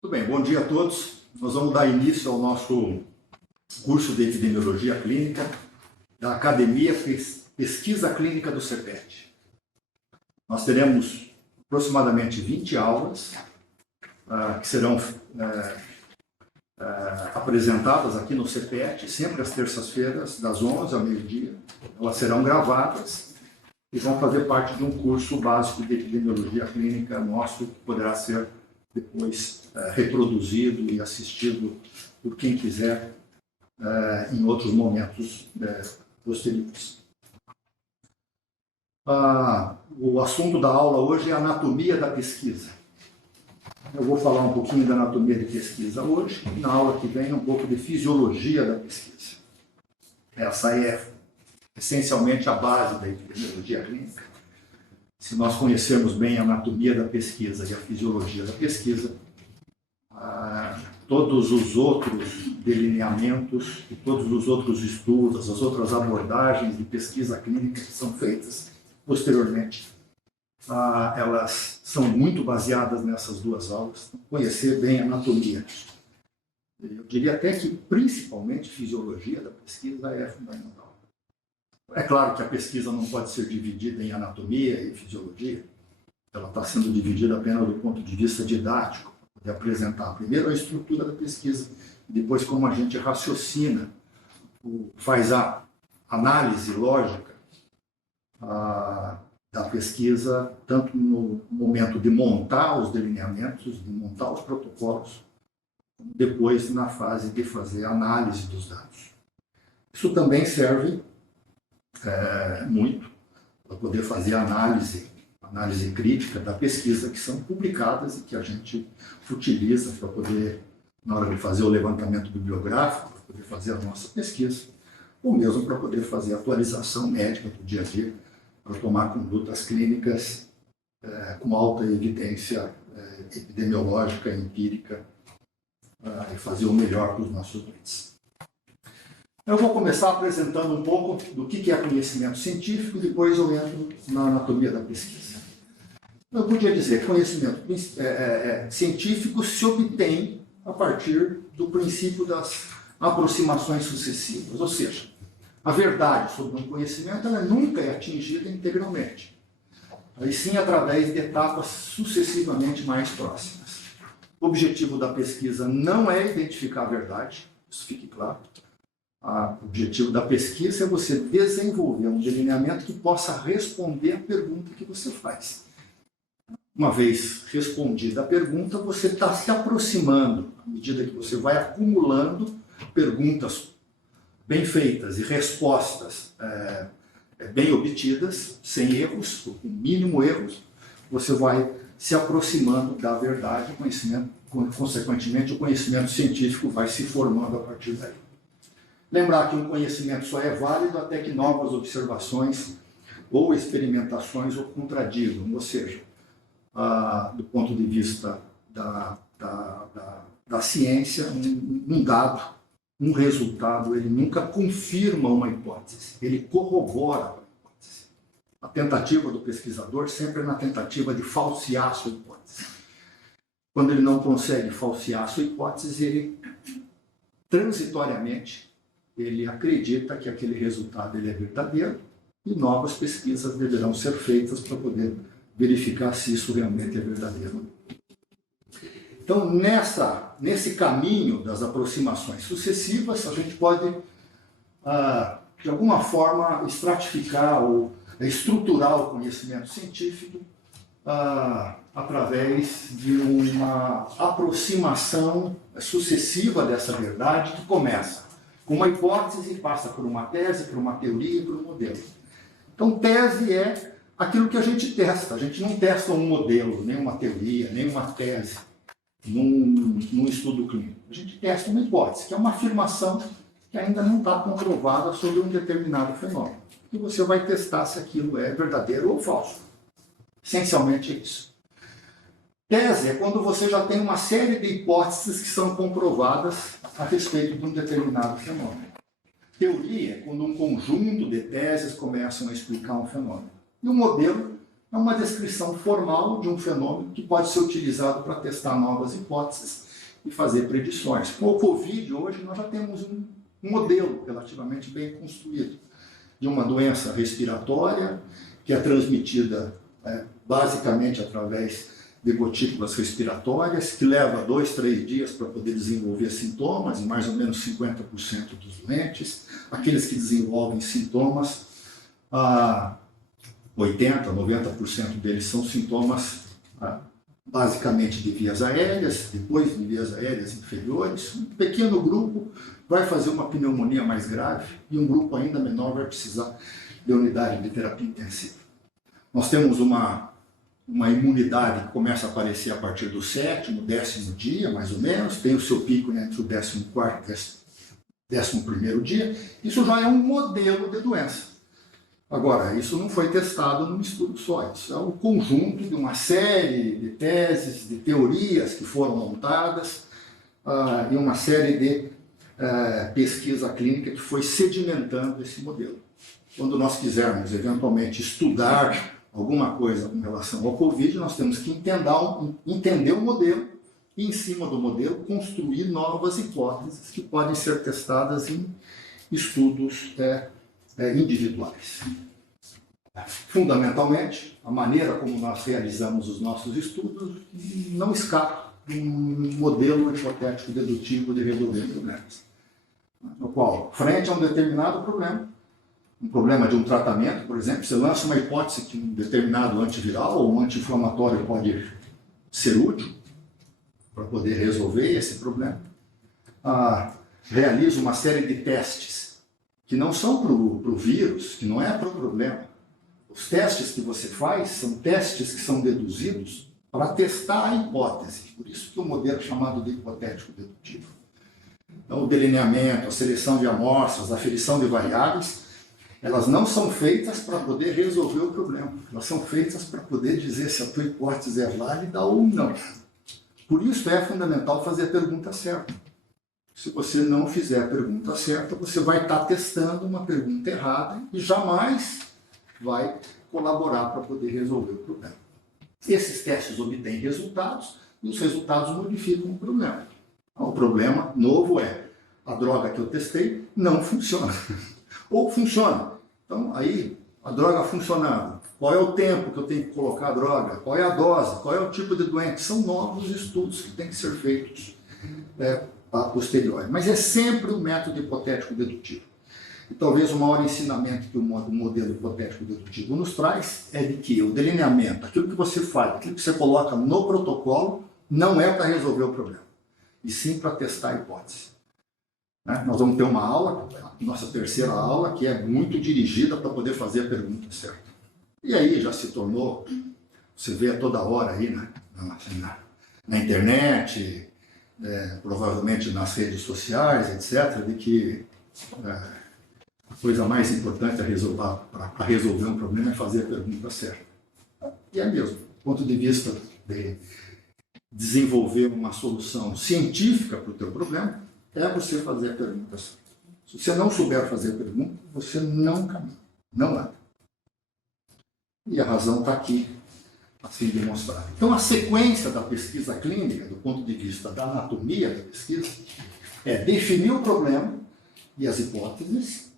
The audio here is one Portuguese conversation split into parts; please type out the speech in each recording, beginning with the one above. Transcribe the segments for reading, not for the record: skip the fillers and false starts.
Tudo bem, bom dia a todos. Nós vamos dar início ao nosso curso de Epidemiologia Clínica da Academia Pesquisa Clínica do CEPET. Nós teremos aproximadamente 20 aulas que serão apresentadas aqui no CEPET, sempre às terças-feiras, das 11 ao meio-dia. Elas serão gravadas e vão fazer parte de um curso básico de Epidemiologia Clínica nosso, que poderá ser depois reproduzido e assistido por quem quiser em outros momentos posteriores. O assunto da aula hoje é a anatomia da pesquisa. Eu vou falar um pouquinho da anatomia de pesquisa hoje, e na aula que vem um pouco de fisiologia da pesquisa. Essa é essencialmente a base da epidemiologia clínica. Se nós conhecermos bem a anatomia da pesquisa e a fisiologia da pesquisa, todos os outros delineamentos e todos os outros estudos, as outras abordagens de pesquisa clínica que são feitas posteriormente, elas são muito baseadas nessas duas aulas. Conhecer bem a anatomia. Eu diria até que, principalmente, fisiologia da pesquisa é fundamental. É claro que a pesquisa não pode ser dividida em anatomia e fisiologia. Ela está sendo dividida apenas do ponto de vista didático, para poder apresentar primeiro a estrutura da pesquisa, e depois como a gente raciocina, faz a análise lógica da pesquisa, tanto no momento de montar os delineamentos, de montar os protocolos, como depois na fase de fazer a análise dos dados. Isso também serve muito para poder fazer a análise crítica da pesquisa que são publicadas e que a gente utiliza para poder, na hora de fazer o levantamento bibliográfico, para poder fazer a nossa pesquisa, ou mesmo para poder fazer a atualização médica do dia a dia, para tomar condutas clínicas com alta evidência epidemiológica, empírica, e fazer o melhor para os nossos doentes. Eu vou começar apresentando um pouco do que é conhecimento científico, e depois eu entro na anatomia da pesquisa. Eu podia dizer que conhecimento científico se obtém a partir do princípio das aproximações sucessivas, ou seja, a verdade sobre um conhecimento ela nunca é atingida integralmente, e sim através de etapas sucessivamente mais próximas. O objetivo da pesquisa não é identificar a verdade, isso fique claro. O objetivo da pesquisa é você desenvolver um delineamento que possa responder à pergunta que você faz. Uma vez respondida a pergunta, você está se aproximando, à medida que você vai acumulando perguntas bem feitas e respostas bem obtidas, sem erros, ou com mínimo erros, você vai se aproximando da verdade, consequentemente o conhecimento científico vai se formando a partir daí. Lembrar que um conhecimento só é válido até que novas observações ou experimentações o contradigam, ou seja, do ponto de vista da ciência, um dado, um resultado, ele nunca confirma uma hipótese, ele corrobora a hipótese. A tentativa do pesquisador sempre é na tentativa de falsear a sua hipótese. Quando ele não consegue falsear a sua hipótese, ele transitoriamente ele acredita que aquele resultado ele é verdadeiro e novas pesquisas deverão ser feitas para poder verificar se isso realmente é verdadeiro. Então, nesse caminho das aproximações sucessivas, a gente pode, de alguma forma, estratificar ou estruturar o conhecimento científico através de uma aproximação sucessiva dessa verdade que começa com uma hipótese, passa por uma tese, por uma teoria e por um modelo. Então, tese é aquilo que a gente testa. A gente não testa um modelo, nem uma teoria, nem uma tese num estudo clínico. A gente testa uma hipótese, que é uma afirmação que ainda não está comprovada sobre um determinado fenômeno. E você vai testar se aquilo é verdadeiro ou falso. Essencialmente é isso. Tese é quando você já tem uma série de hipóteses que são comprovadas a respeito de um determinado fenômeno. Teoria é quando um conjunto de teses começam a explicar um fenômeno. E o modelo é uma descrição formal de um fenômeno que pode ser utilizado para testar novas hipóteses e fazer predições. Com o Covid, hoje, nós já temos um modelo relativamente bem construído de uma doença respiratória que é transmitida basicamente através de gotículas respiratórias, que leva 2, 3 dias para poder desenvolver sintomas, em mais ou menos 50% dos doentes. Aqueles que desenvolvem sintomas, 80%, 90% deles são sintomas basicamente de vias aéreas, depois de vias aéreas inferiores. Um pequeno grupo vai fazer uma pneumonia mais grave e um grupo ainda menor vai precisar de unidade de terapia intensiva. Nós temos uma imunidade que começa a aparecer a partir do 7º, 10º dia, mais ou menos, tem o seu pico entre o 14º e 11º dia. Isso já é um modelo de doença. Agora, isso não foi testado num estudo só, isso é um conjunto de uma série de teses, de teorias que foram montadas e uma série de pesquisa clínica que foi sedimentando esse modelo. Quando nós quisermos, eventualmente, estudar alguma coisa com relação ao Covid, nós temos que entender o modelo e, em cima do modelo, construir novas hipóteses que podem ser testadas em estudos individuais. Fundamentalmente, a maneira como nós realizamos os nossos estudos não escapa de um modelo hipotético dedutivo de resolver problemas, no qual, frente a um determinado problema, um problema de um tratamento, por exemplo, você lança uma hipótese que um determinado antiviral ou um anti-inflamatório pode ser útil para poder resolver esse problema. Realiza uma série de testes que não são para o vírus, que não é para o problema. Os testes que você faz são testes que são deduzidos para testar a hipótese. Por isso que o modelo é chamado de hipotético dedutivo. Então, o delineamento, a seleção de amostras, a aferição de variáveis, elas não são feitas para poder resolver o problema. Elas são feitas para poder dizer se a tua hipótese é válida ou não. Por isso é fundamental fazer a pergunta certa. Se você não fizer a pergunta certa, você vai estar testando uma pergunta errada e jamais vai colaborar para poder resolver o problema. Esses testes obtêm resultados e os resultados modificam o problema. O problema novo é: a droga que eu testei não funciona. Ou funciona. Então, aí, a droga funcionando. Qual é o tempo que eu tenho que colocar a droga? Qual é a dose? Qual é o tipo de doente? São novos estudos que têm que ser feitos a posteriori. Mas é sempre um método hipotético dedutivo. E talvez o maior ensinamento que o modelo hipotético dedutivo nos traz é de que o delineamento, aquilo que você faz, aquilo que você coloca no protocolo, não é para resolver o problema, e sim para testar a hipótese. Nós vamos ter uma aula, a nossa terceira aula, que é muito dirigida para poder fazer a pergunta certa. E aí já se tornou, você vê toda hora aí na internet, provavelmente nas redes sociais, etc., de que a coisa mais importante para resolver um problema é fazer a pergunta certa. E é mesmo, do ponto de vista de desenvolver uma solução científica para o teu problema, é você fazer a pergunta certa. Se você não souber fazer a pergunta, você não caminha, não anda. E a razão está aqui, assim demonstrada. Então, a sequência da pesquisa clínica, do ponto de vista da anatomia da pesquisa, é definir o problema e as hipóteses.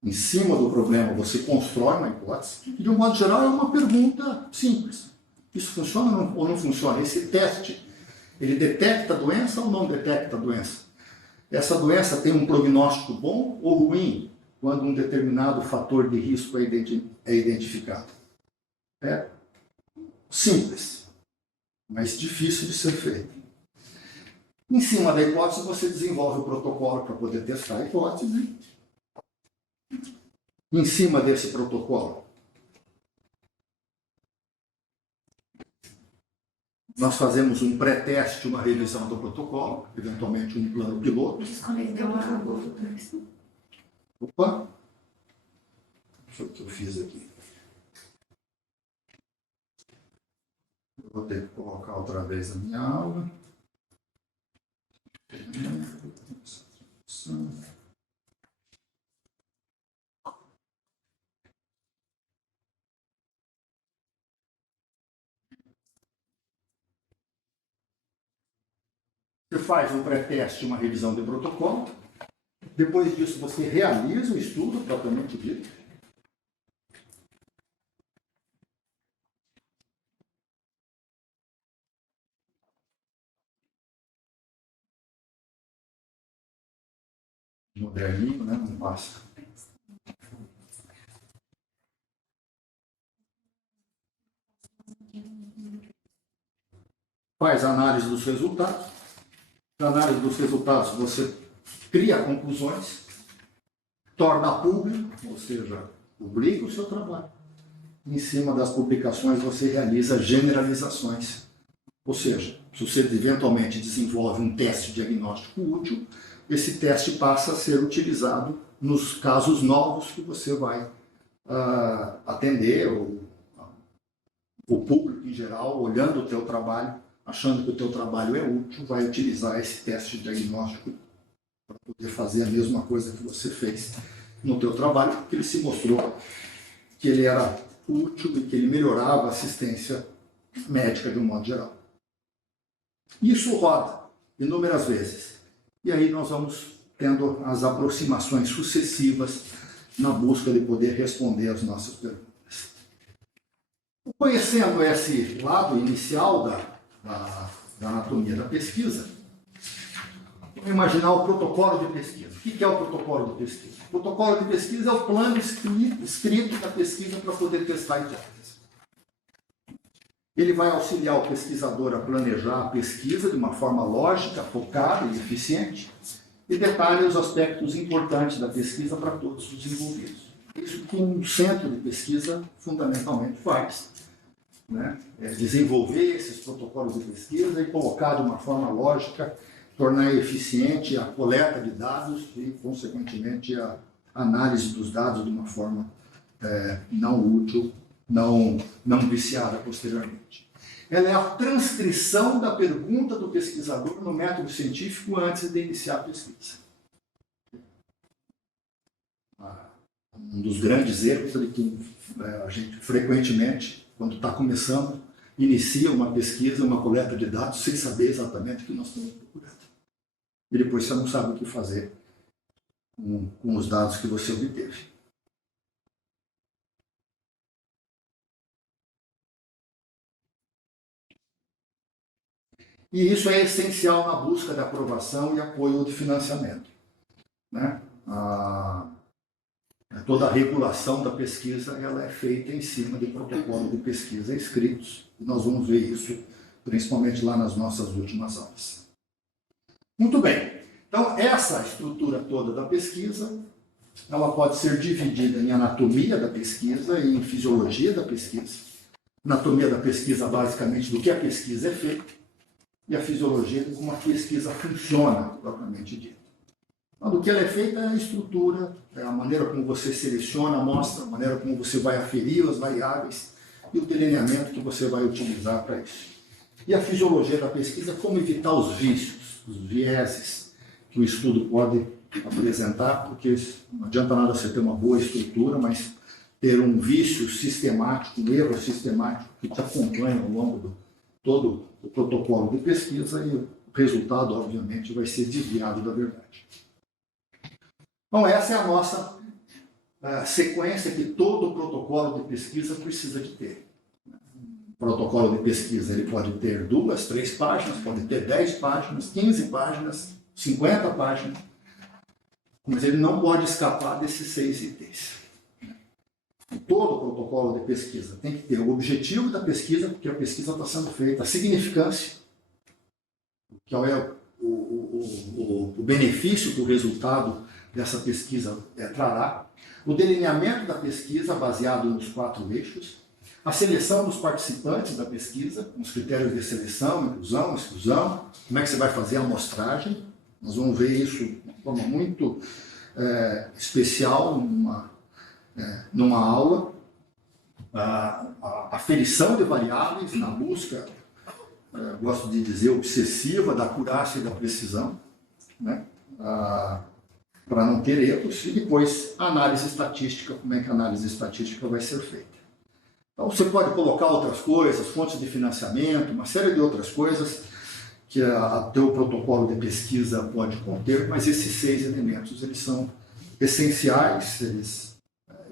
Em cima do problema, você constrói uma hipótese. E, de um modo geral, é uma pergunta simples. Isso funciona ou não funciona? Esse teste, ele detecta a doença ou não detecta a doença? Essa doença tem um prognóstico bom ou ruim quando um determinado fator de risco é identificado? É simples, mas difícil de ser feito. Em cima da hipótese, você desenvolve o protocolo para poder testar a hipótese. Em cima desse protocolo, nós fazemos um pré-teste, uma revisão do protocolo, eventualmente um plano piloto. Opa! Deixa eu ver o que eu fiz aqui. Eu vou ter que colocar outra vez a minha aula. Você faz um pré-teste, uma revisão de protocolo. Depois disso, você realiza o estudo propriamente dito. Moderninho, né? Não passa. Faz a análise dos resultados. Na análise dos resultados, você cria conclusões, torna público, ou seja, publica o seu trabalho. Em cima das publicações, você realiza generalizações. Ou seja, se você eventualmente desenvolve um teste diagnóstico útil, esse teste passa a ser utilizado nos casos novos que você vai atender, o público em geral, olhando o teu trabalho, achando que o teu trabalho é útil, vai utilizar esse teste diagnóstico para poder fazer a mesma coisa que você fez no teu trabalho, porque ele se mostrou que ele era útil e que ele melhorava a assistência médica de um modo geral. Isso roda inúmeras vezes. E aí nós vamos tendo as aproximações sucessivas na busca de poder responder às nossas perguntas. Conhecendo esse lado inicial da anatomia da pesquisa, vamos imaginar o protocolo de pesquisa. O que é o protocolo de pesquisa? O protocolo de pesquisa é o plano escrito da pesquisa para poder testar a hipótese. Ele vai auxiliar o pesquisador a planejar a pesquisa de uma forma lógica, focada e eficiente, e detalha os aspectos importantes da pesquisa para todos os envolvidos. Isso que um centro de pesquisa fundamentalmente faz, né? É desenvolver esses protocolos de pesquisa e colocar de uma forma lógica, tornar eficiente a coleta de dados e, consequentemente, a análise dos dados de uma forma não útil, não viciada posteriormente. Ela é a transcrição da pergunta do pesquisador no método científico antes de iniciar a pesquisa. Um dos grandes erros é que a gente frequentemente, quando está começando, inicia uma pesquisa, uma coleta de dados, sem saber exatamente o que nós estamos procurando. E depois você não sabe o que fazer com os dados que você obteve. E isso é essencial na busca de aprovação e apoio de financiamento, né? Toda a regulação da pesquisa ela é feita em cima de protocolos de pesquisa escritos. E nós vamos ver isso principalmente lá nas nossas últimas aulas. Muito bem. Então, essa estrutura toda da pesquisa, ela pode ser dividida em anatomia da pesquisa e em fisiologia da pesquisa. Anatomia da pesquisa, basicamente, do que a pesquisa é feita, e a fisiologia de como a pesquisa funciona, propriamente dito. Então, do que ela é feita é a estrutura, é a maneira como você seleciona a amostra, a maneira como você vai aferir as variáveis e o delineamento que você vai utilizar para isso. E a fisiologia da pesquisa, como evitar os vícios, os vieses que o estudo pode apresentar, porque não adianta nada você ter uma boa estrutura, mas ter um vício sistemático, um erro sistemático que te acompanha ao longo do todo o protocolo de pesquisa e o resultado, obviamente, vai ser desviado da verdade. Então, essa é a nossa sequência que todo protocolo de pesquisa precisa de ter. O protocolo de pesquisa ele pode ter 2, 3 páginas, pode ter 10 páginas, 15 páginas, 50 páginas, mas ele não pode escapar desses 6 itens. Todo protocolo de pesquisa tem que ter o objetivo da pesquisa, porque a pesquisa está sendo feita, a significância, que é o benefício que o resultado dessa pesquisa trará, o delineamento da pesquisa baseado nos 4 eixos, a seleção dos participantes da pesquisa, os critérios de seleção, inclusão, exclusão, como é que você vai fazer a amostragem. Nós vamos ver isso de uma forma muito especial numa aula, a aferição de variáveis na busca, gosto de dizer, obsessiva da acurácia e da precisão, né? Para não ter erros, e depois a análise estatística, como é que a análise estatística vai ser feita. Então você pode colocar outras coisas, fontes de financiamento, uma série de outras coisas, que teu protocolo de pesquisa pode conter, mas esses 6 elementos eles são essenciais, eles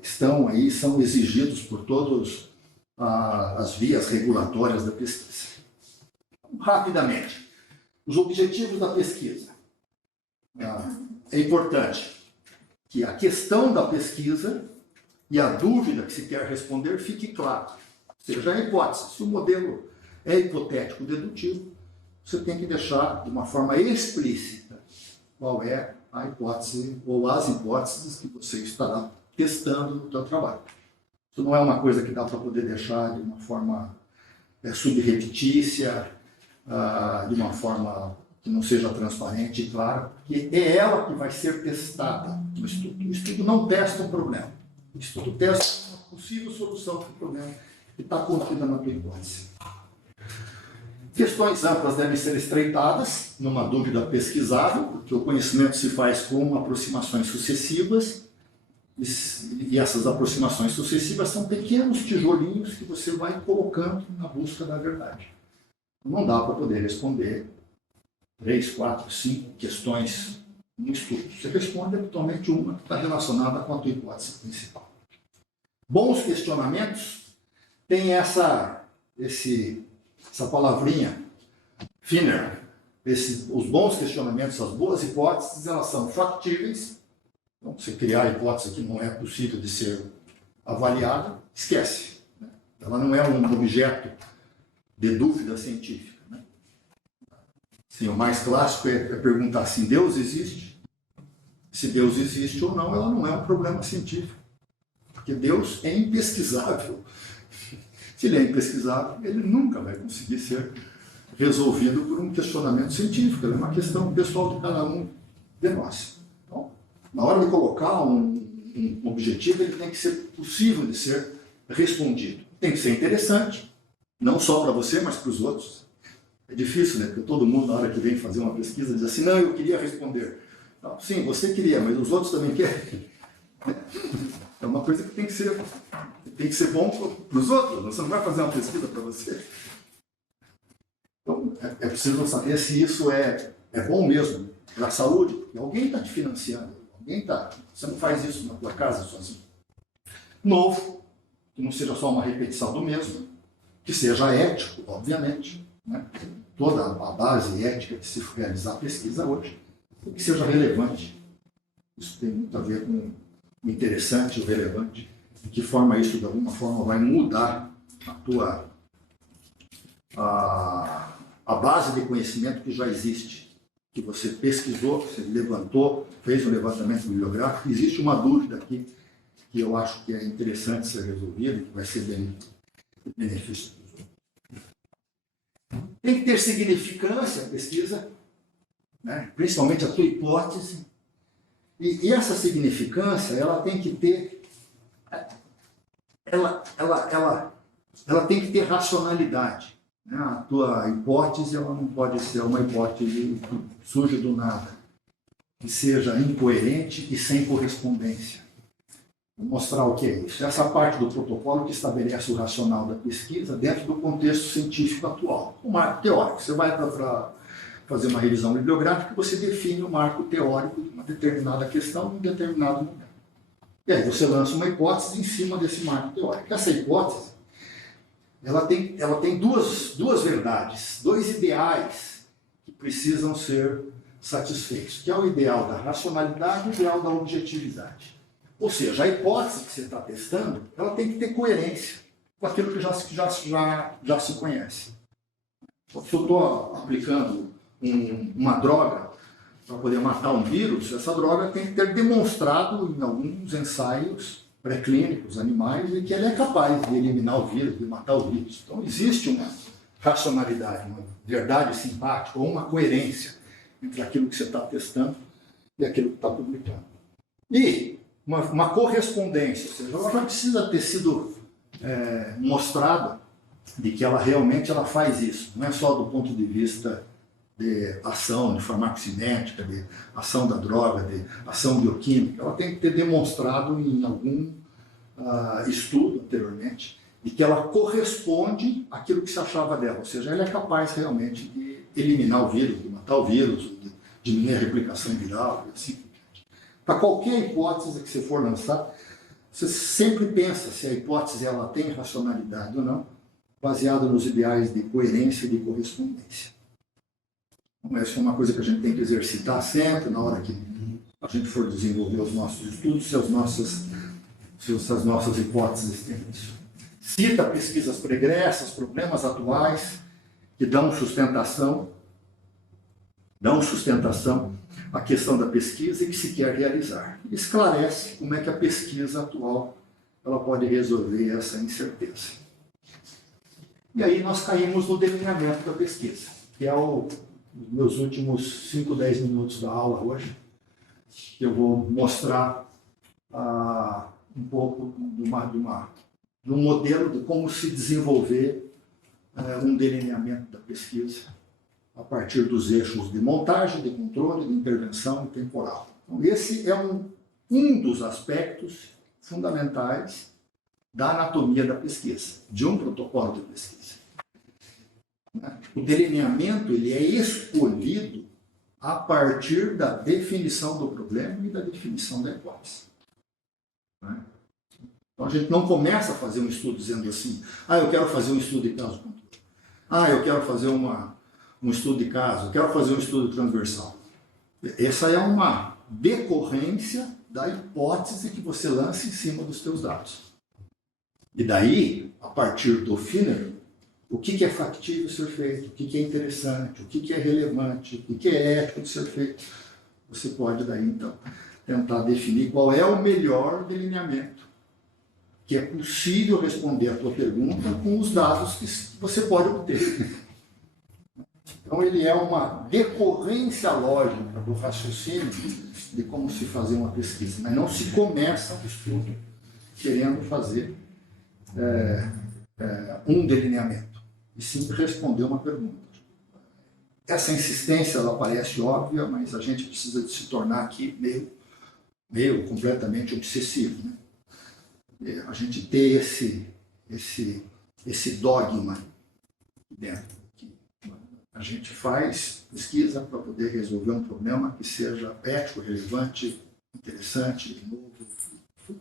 estão aí, são exigidos por todas as vias regulatórias da pesquisa. Rapidamente, os objetivos da pesquisa. É importante que a questão da pesquisa e a dúvida que se quer responder fique claro. Ou seja, a hipótese, se o modelo é hipotético dedutivo, você tem que deixar de uma forma explícita qual é a hipótese ou as hipóteses que você estará testando no seu trabalho. Isso não é uma coisa que dá para poder deixar de uma forma subrepetícia, de uma forma que não seja transparente e clara, porque é ela que vai ser testada no estudo. O estudo não testa um problema. O estudo testa uma possível solução para o problema que está contida na tua hipótese. Questões amplas devem ser estreitadas numa dúvida pesquisável, porque o conhecimento se faz com aproximações sucessivas, e essas aproximações sucessivas são pequenos tijolinhos que você vai colocando na busca da verdade. Não dá para poder responder 3, 4, 5 questões no estudo. Você responde habitualmente uma que está relacionada com a tua hipótese principal. Bons questionamentos têm essa palavrinha, FINER. Os bons questionamentos, as boas hipóteses, elas são factíveis. Então, você criar a hipótese que não é possível de ser avaliada, esquece. Ela não é um objeto de dúvida científica. Sim, o mais clássico é perguntar se Deus existe. Se Deus existe ou não, ela não é um problema científico. Porque Deus é impesquisável. Se ele é impesquisável, ele nunca vai conseguir ser resolvido por um questionamento científico. Ele é uma questão pessoal de cada um de nós. Então, na hora de colocar um objetivo, ele tem que ser possível de ser respondido. Tem que ser interessante, não só para você, mas para os outros. É difícil, né? Porque todo mundo, na hora que vem fazer uma pesquisa, diz assim, não, eu queria responder. Não, sim, você queria, mas os outros também querem. É uma coisa que tem que ser bom para os outros. Você não vai fazer uma pesquisa para você. Então, é preciso saber se isso é bom mesmo para a saúde, porque alguém está te financiando. Você não faz isso na tua casa sozinho. Novo, que não seja só uma repetição do mesmo, que seja ético, obviamente. Né? Toda a base ética de se realizar a pesquisa hoje, que seja relevante. Isso tem muito a ver com o interessante, o relevante, de que forma isso, de alguma forma, vai mudar a base de conhecimento que já existe, que você pesquisou, você levantou, fez um levantamento bibliográfico. Existe uma dúvida aqui que eu acho que é interessante ser resolvida, que vai ser benefício. Tem que ter significância a pesquisa, né? Principalmente a tua hipótese. E essa significância, ela tem que ter, ela tem que ter racionalidade. Né? A tua hipótese, ela não pode ser uma hipótese que surge do nada, que seja incoerente e sem correspondência. Vou mostrar o que é isso. Essa parte do protocolo que estabelece o racional da pesquisa dentro do contexto científico atual. O marco teórico. Você vai para fazer uma revisão bibliográfica, você define o marco teórico de uma determinada questão em um determinado momento. E aí você lança uma hipótese em cima desse marco teórico. Essa hipótese, ela tem duas verdades, dois ideais que precisam ser satisfeitos, que é o ideal da racionalidade e o ideal da objetividade. Ou seja, a hipótese que você está testando, ela tem que ter coerência com aquilo que já se conhece. Se eu estou aplicando uma droga para poder matar um vírus, essa droga tem que ter demonstrado em alguns ensaios pré-clínicos, animais, e que ela é capaz de eliminar o vírus, de matar o vírus. Então existe uma racionalidade, uma verdade simpática, ou uma coerência entre aquilo que você está testando e aquilo que está publicando. E uma correspondência, ou seja, ela já precisa ter sido mostrada de que ela realmente faz isso. Não é só do ponto de vista de ação de farmacocinética, de ação da droga, de ação bioquímica. Ela tem que ter demonstrado em algum estudo anteriormente de que ela corresponde àquilo que se achava dela, ou seja, ela é capaz realmente de eliminar o vírus, de matar o vírus, de diminuir a replicação viral, e assim por diante. Para qualquer hipótese que você for lançar, você sempre pensa se a hipótese ela tem racionalidade ou não, baseado nos ideais de coerência e de correspondência. Então, essa é uma coisa que a gente tem que exercitar sempre na hora que a gente for desenvolver os nossos estudos, se as nossas hipóteses têm isso. Cita pesquisas pregressas, problemas atuais, que dão sustentação à questão da pesquisa e que se quer realizar. Esclarece como é que a pesquisa atual ela pode resolver essa incerteza. E aí nós caímos no delineamento da pesquisa, que é os meus últimos 5, 10 minutos da aula hoje, que eu vou mostrar um pouco de um modelo de como se desenvolver um delineamento da pesquisa a partir dos eixos de montagem, de controle, de intervenção e temporal. Então, esse é um dos aspectos fundamentais da anatomia da pesquisa, de um protocolo de pesquisa. O delineamento ele é escolhido a partir da definição do problema e da definição da hipótese. Então a gente não começa a fazer um estudo dizendo assim, eu quero fazer um estudo de caso controle. Eu quero fazer um estudo de caso, eu quero fazer um estudo transversal. Essa é uma decorrência da hipótese que você lança em cima dos seus dados. E daí, a partir do Finner, o que é factível ser feito, o que é interessante, o que é relevante, o que é ético de ser feito. Você pode daí, então, tentar definir qual é o melhor delineamento que é possível responder a tua pergunta com os dados que você pode obter. Então, ele é uma decorrência lógica do raciocínio de como se fazer uma pesquisa, mas não se começa o estudo querendo fazer um delineamento, e sim responder uma pergunta. Essa insistência ela parece óbvia, mas a gente precisa de se tornar aqui meio completamente obsessivo, né? A gente ter esse dogma dentro. A gente faz pesquisa para poder resolver um problema que seja ético, relevante, interessante, novo,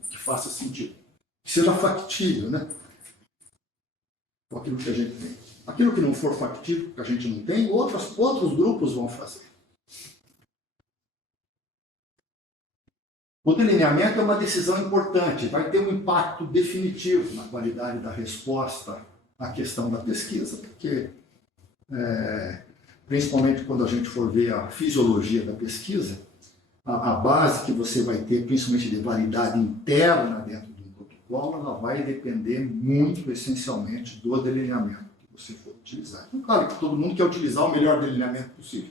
que faça sentido, que seja factível, né? Com aquilo que a gente tem. Aquilo que não for factível, que a gente não tem, outros grupos vão fazer. O delineamento é uma decisão importante, vai ter um impacto definitivo na qualidade da resposta à questão da pesquisa, porque, principalmente quando a gente for ver a fisiologia da pesquisa, a base que você vai ter, principalmente de validade interna dentro de um protocolo, ela vai depender muito, essencialmente, do delineamento que você for utilizar. Então, claro que todo mundo quer utilizar o melhor delineamento possível,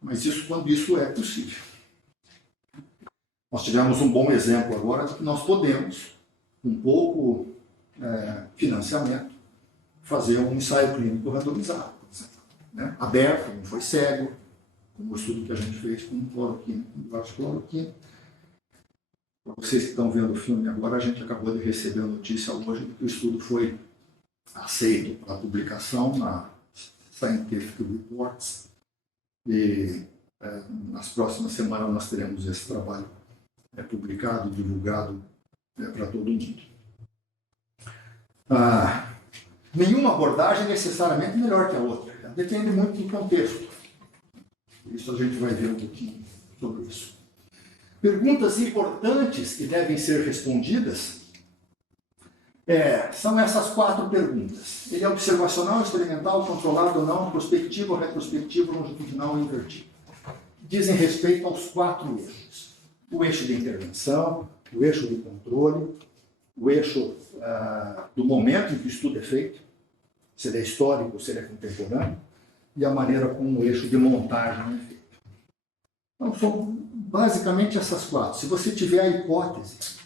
mas isso quando isso é possível. Nós tivemos um bom exemplo agora de que nós podemos, com pouco financiamento, fazer um ensaio clínico randomizado, por exemplo, né? Aberto, não foi cego, como o estudo que a gente fez com cloroquina, com hidroxicloroquina. Para vocês que estão vendo o filme agora, a gente acabou de receber a notícia hoje de que o estudo foi aceito para publicação na Scientific Reports e nas próximas semanas nós teremos esse trabalho publicado e divulgado para todo mundo. Nenhuma abordagem é necessariamente melhor que a outra. Depende muito do contexto. Isso a gente vai ver um pouquinho sobre isso. Perguntas importantes que devem ser respondidas são essas 4 perguntas. Ele é observacional, experimental, controlado ou não, prospectivo, retrospectivo, longitudinal ou invertido. Dizem respeito aos 4 eixos. O eixo de intervenção, o eixo de controle, o eixo do momento em que o estudo é feito, se ele é histórico ou se ele é contemporâneo, e a maneira como o eixo de montagem é feito. Então, são basicamente essas 4. Se você tiver a hipótese,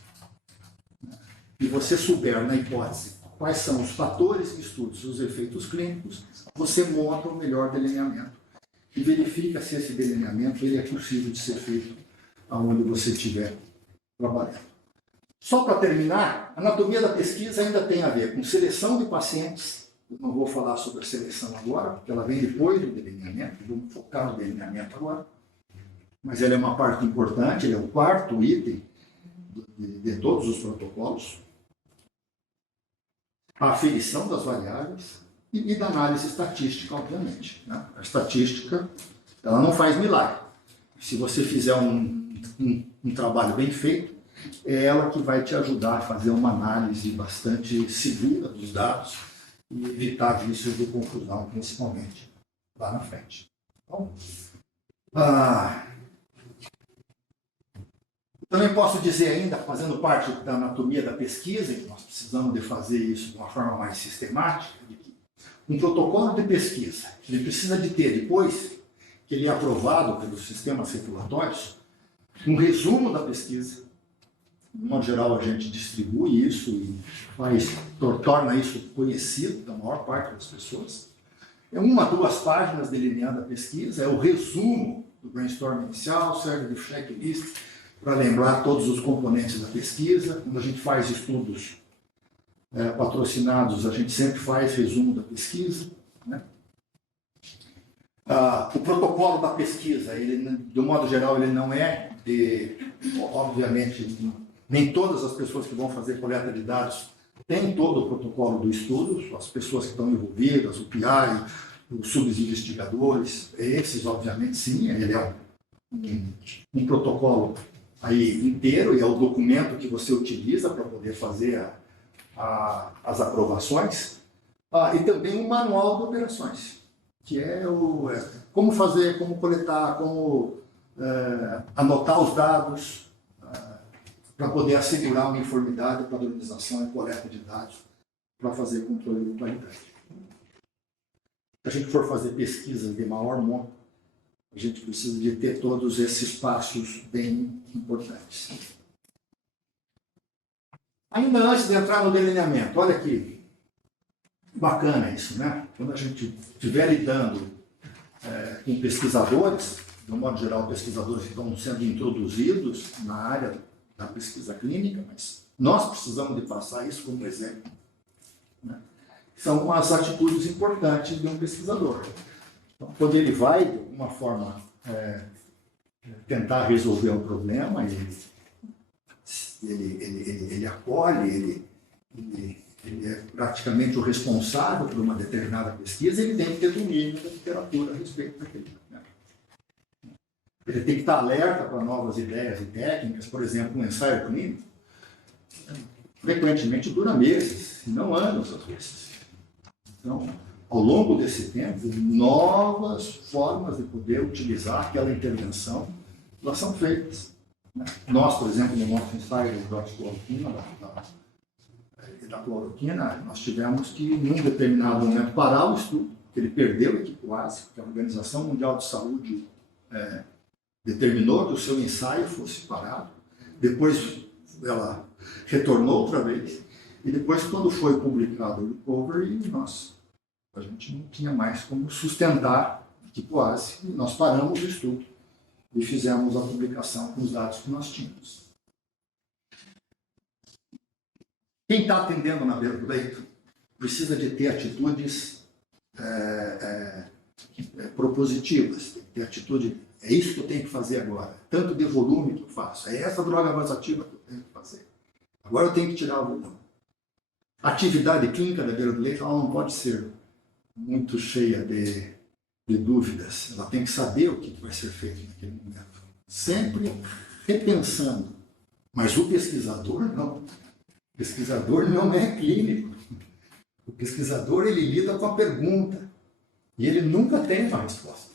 e você souber na hipótese quais são os fatores de estudo, os efeitos clínicos, você monta o melhor delineamento e verifica se esse delineamento ele é possível de ser feito aonde você estiver trabalhando. Só para terminar, a anatomia da pesquisa ainda tem a ver com seleção de pacientes. Eu não vou falar sobre a seleção agora, porque ela vem depois do delineamento, vamos focar no delineamento agora. Mas ela é uma parte importante, ele é o quarto item de todos os protocolos. A aferição das variáveis e da análise estatística, obviamente. Né? A estatística, ela não faz milagre. Se você fizer um trabalho bem feito, é ela que vai te ajudar a fazer uma análise bastante segura dos dados e evitar vícios de confusão, principalmente lá na frente. Bom, também posso dizer ainda, fazendo parte da anatomia da pesquisa, que nós precisamos de fazer isso de uma forma mais sistemática, de que um protocolo de pesquisa, ele precisa de ter, depois que ele é aprovado pelos sistemas regulatórios, um resumo da pesquisa. De modo geral, a gente distribui isso e torna isso conhecido da maior parte das pessoas. É 1 a 2 páginas delineando a pesquisa, é o resumo do brainstorm inicial, serve de checklist para lembrar todos os componentes da pesquisa. Quando a gente faz estudos patrocinados, a gente sempre faz resumo da pesquisa. Né? O protocolo da pesquisa, ele, de um modo geral, ele não é obviamente, nem todas as pessoas que vão fazer coleta de dados têm todo o protocolo do estudo, as pessoas que estão envolvidas, o PI, os subinvestigadores, esses, obviamente, sim, ele é um protocolo aí inteiro e é o documento que você utiliza para poder fazer as aprovações, e também um manual de operações, que é como fazer, como coletar, como anotar os dados, para poder assegurar uniformidade, padronização e coleta de dados para fazer controle de qualidade. Se a gente for fazer pesquisas de maior monta, a gente precisa de ter todos esses passos bem importantes. Ainda antes de entrar no delineamento, olha aqui, bacana isso, né? Quando a gente estiver lidando com pesquisadores, de um modo geral, pesquisadores que estão sendo introduzidos na área da pesquisa clínica, mas nós precisamos de passar isso como exemplo. Né? São as atitudes importantes de um pesquisador. Então, quando ele vai, de alguma forma, tentar resolver um problema, ele acolhe, ele é praticamente o responsável por uma determinada pesquisa, ele tem que ter domínio da literatura a respeito daquele. Né? Ele tem que estar alerta para novas ideias e técnicas, por exemplo, um ensaio clínico, frequentemente dura meses, se não anos, às vezes. Então, ao longo desse tempo, novas formas de poder utilizar aquela intervenção, elas são feitas. Né? Nós, por exemplo, no nosso ensaio de hidroxicloroquina, da cloroquina, nós tivemos que, em um determinado momento, parar o estudo, porque ele perdeu a equipe básica, que a Organização Mundial de Saúde determinou que o seu ensaio fosse parado. Depois ela retornou outra vez. E depois, quando foi publicado o Recovery, a gente não tinha mais como sustentar a equipe básica, e nós paramos o estudo e fizemos a publicação com os dados que nós tínhamos. Quem está atendendo na beira do leito precisa de ter atitudes propositivas, tem que ter atitude, é isso que eu tenho que fazer agora, tanto de volume que eu faço, é essa droga vasoativa que eu tenho que fazer. Agora eu tenho que tirar o volume. A atividade clínica da beira do leito ela não pode ser muito cheia de dúvidas, ela tem que saber o que vai ser feito naquele momento. Sempre repensando. Mas o pesquisador não. O pesquisador não é clínico. O pesquisador ele lida com a pergunta e ele nunca tem uma resposta.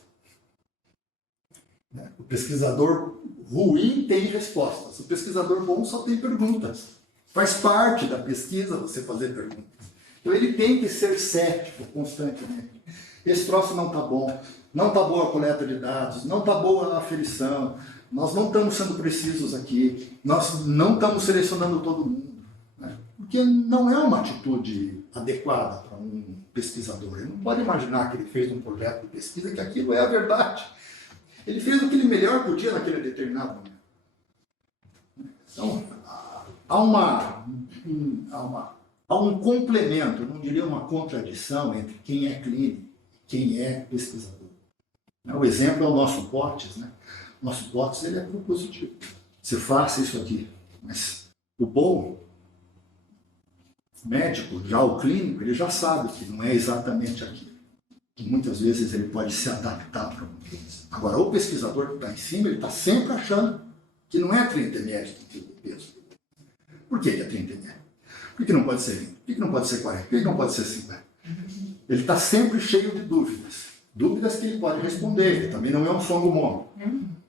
O pesquisador ruim tem respostas. O pesquisador bom só tem perguntas. Faz parte da pesquisa você fazer perguntas. Então ele tem que ser cético constantemente. Esse troço não está bom, não está boa a coleta de dados, não está boa a aferição, nós não estamos sendo precisos aqui, nós não estamos selecionando todo mundo. Né? Porque não é uma atitude adequada para um pesquisador. Ele não pode imaginar que ele fez um projeto de pesquisa que aquilo é a verdade. Ele fez o que ele melhor podia naquele determinado momento. Então, há um complemento, não diria uma contradição entre quem é clínico e quem é pesquisador. O exemplo é o nosso POTS, né? O nosso POTS ele é propositivo. Você faça isso aqui, mas o bom médico, já o clínico, ele já sabe que não é exatamente aquilo. E muitas vezes ele pode se adaptar para alguma coisa. Agora, o pesquisador que está em cima, ele está sempre achando que não é 30 ml de peso. Por que é 30 ml? Por que não pode ser 20? Por que não pode ser 40? Por que não pode ser 50? Ele está sempre cheio de dúvidas. Dúvidas que ele pode responder. Ele também não é um songo mono.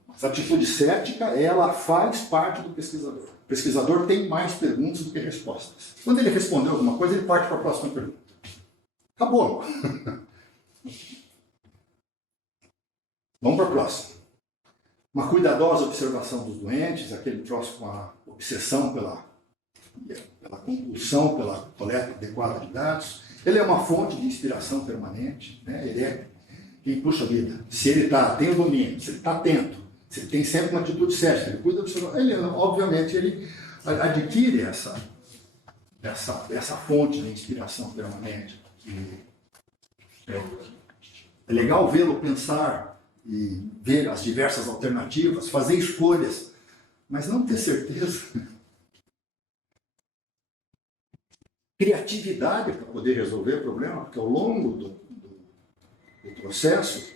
Mas a atitude cética, ela faz parte do pesquisador. O pesquisador tem mais perguntas do que respostas. Quando ele respondeu alguma coisa, ele parte para a próxima pergunta. Acabou. Vamos para a próxima. Uma cuidadosa observação dos doentes, aquele troço com a obsessão pela compulsão, pela coleta adequada de dados. Ele é uma fonte de inspiração permanente, né? Ele é quem, puxa vida, se ele tem o domínio, se ele está atento, se ele tem sempre uma atitude certa, ele cuida do ele, obviamente, ele adquire essa fonte de inspiração permanente. É legal vê-lo pensar e ver as diversas alternativas, fazer escolhas, mas não ter certeza. Criatividade para poder resolver o problema, porque ao longo do processo,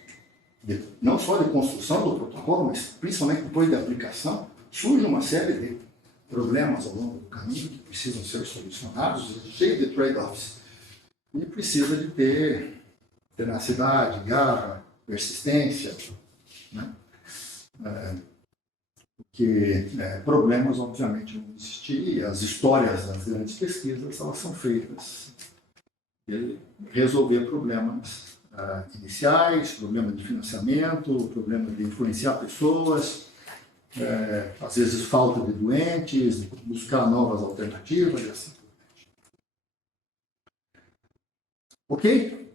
não só de construção do protocolo, mas principalmente depois da aplicação, surge uma série de problemas ao longo do caminho que precisam ser solucionados, cheio de trade-offs. E precisa de ter tenacidade, garra, persistência, né? Porque problemas, obviamente, vão existir, e as histórias das grandes pesquisas, elas são feitas de resolver problemas iniciais, problemas de financiamento, problemas de influenciar pessoas, às vezes falta de doentes, buscar novas alternativas e assim por diante. Ok?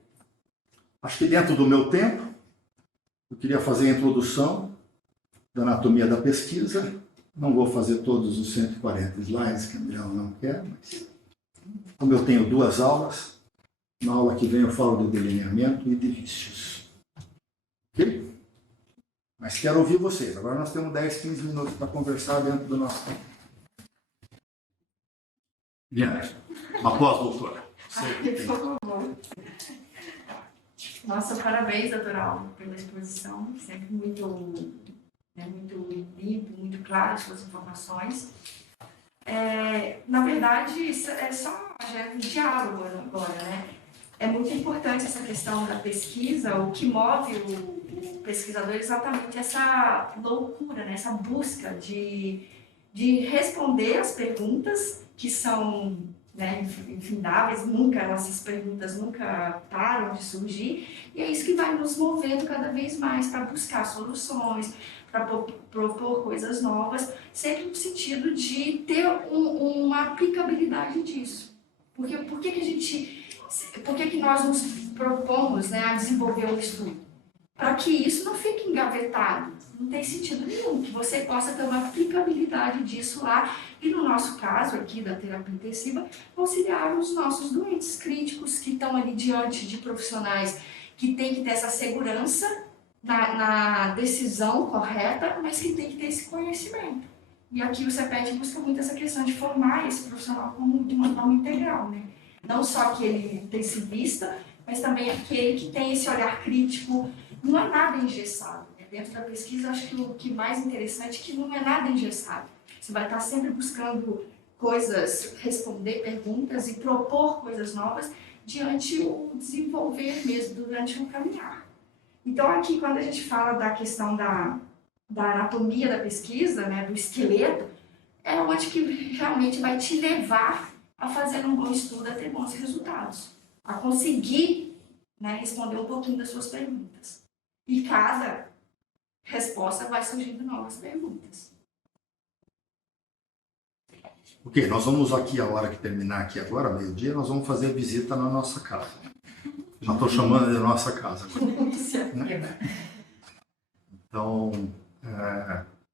Acho que dentro do meu tempo, eu queria fazer a introdução da anatomia da pesquisa. Não vou fazer todos os 140 slides, que a Adriana não quer, mas como eu tenho 2 aulas, na aula que vem eu falo de delineamento e de vícios. Ok? Mas quero ouvir vocês. Agora nós temos 10, 15 minutos para conversar dentro do nosso tempo. Diana, após, doutora. Nossa, parabéns, doutora, pela exposição. Sempre muito limpo, muito claro as suas informações. Na verdade, isso é só um diálogo agora, né? É muito importante essa questão da pesquisa, o que move o pesquisador é exatamente essa loucura, né? Essa busca de responder as perguntas que são, né, infindáveis, essas perguntas nunca param de surgir, e é isso que vai nos movendo cada vez mais para buscar soluções, para propor coisas novas, sempre no sentido de ter uma aplicabilidade disso. Por que nós nos propomos, né, a desenvolver um estudo? Para que isso não fique engavetado. Não tem sentido nenhum, que você possa ter uma aplicabilidade disso lá, e no nosso caso aqui da terapia intensiva, auxiliar os nossos doentes críticos que estão ali diante de profissionais que têm que ter essa segurança na decisão correta, mas que tem que ter esse conhecimento. E aqui o CEPET busca muito essa questão de formar esse profissional como de uma forma integral, né? Não só aquele intensivista, mas também aquele que tem esse olhar crítico. Não é nada engessado, né? Dentro da pesquisa, acho que o que mais interessante é que não é nada engessado. Você vai estar sempre buscando coisas, responder perguntas e propor coisas novas diante o desenvolver mesmo, durante o caminhar. Então, aqui, quando a gente fala da questão da anatomia da pesquisa, né, do esqueleto, é onde que realmente vai te levar a fazer um bom estudo, a ter bons resultados, a conseguir, né, responder um pouquinho das suas perguntas. E cada resposta vai surgindo novas perguntas. Ok, nós vamos aqui, a hora que terminar aqui agora, meio-dia, nós vamos fazer visita na nossa casa. Já estou chamando de nossa casa agora. Né? Então,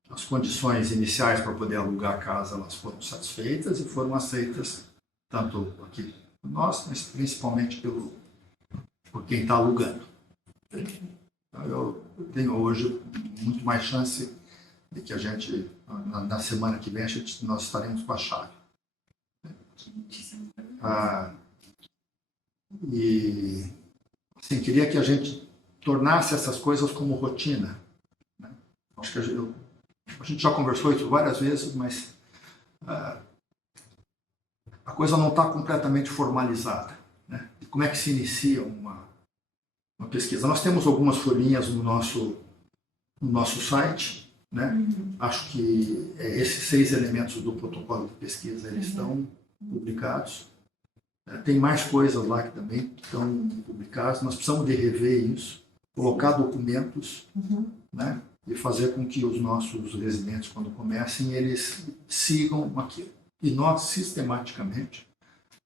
as condições iniciais para poder alugar a casa elas foram satisfeitas e foram aceitas tanto aqui por nós, mas principalmente por quem está alugando. Então, eu tenho hoje muito mais chance de que a gente, na semana que vem, nós estaremos com a chave. E assim, queria que a gente tornasse essas coisas como rotina, né? Acho que a gente já conversou isso várias vezes, mas a coisa não está completamente formalizada, né? E como é que se inicia uma pesquisa? Nós temos algumas folhinhas no nosso site, né? Acho que esses 6 elementos do protocolo de pesquisa eles estão publicados. Tem mais coisas lá que também estão publicadas. Nós precisamos de rever isso, colocar documentos, né? E fazer com que os nossos residentes, quando comecem, eles sigam aquilo. E nós, sistematicamente,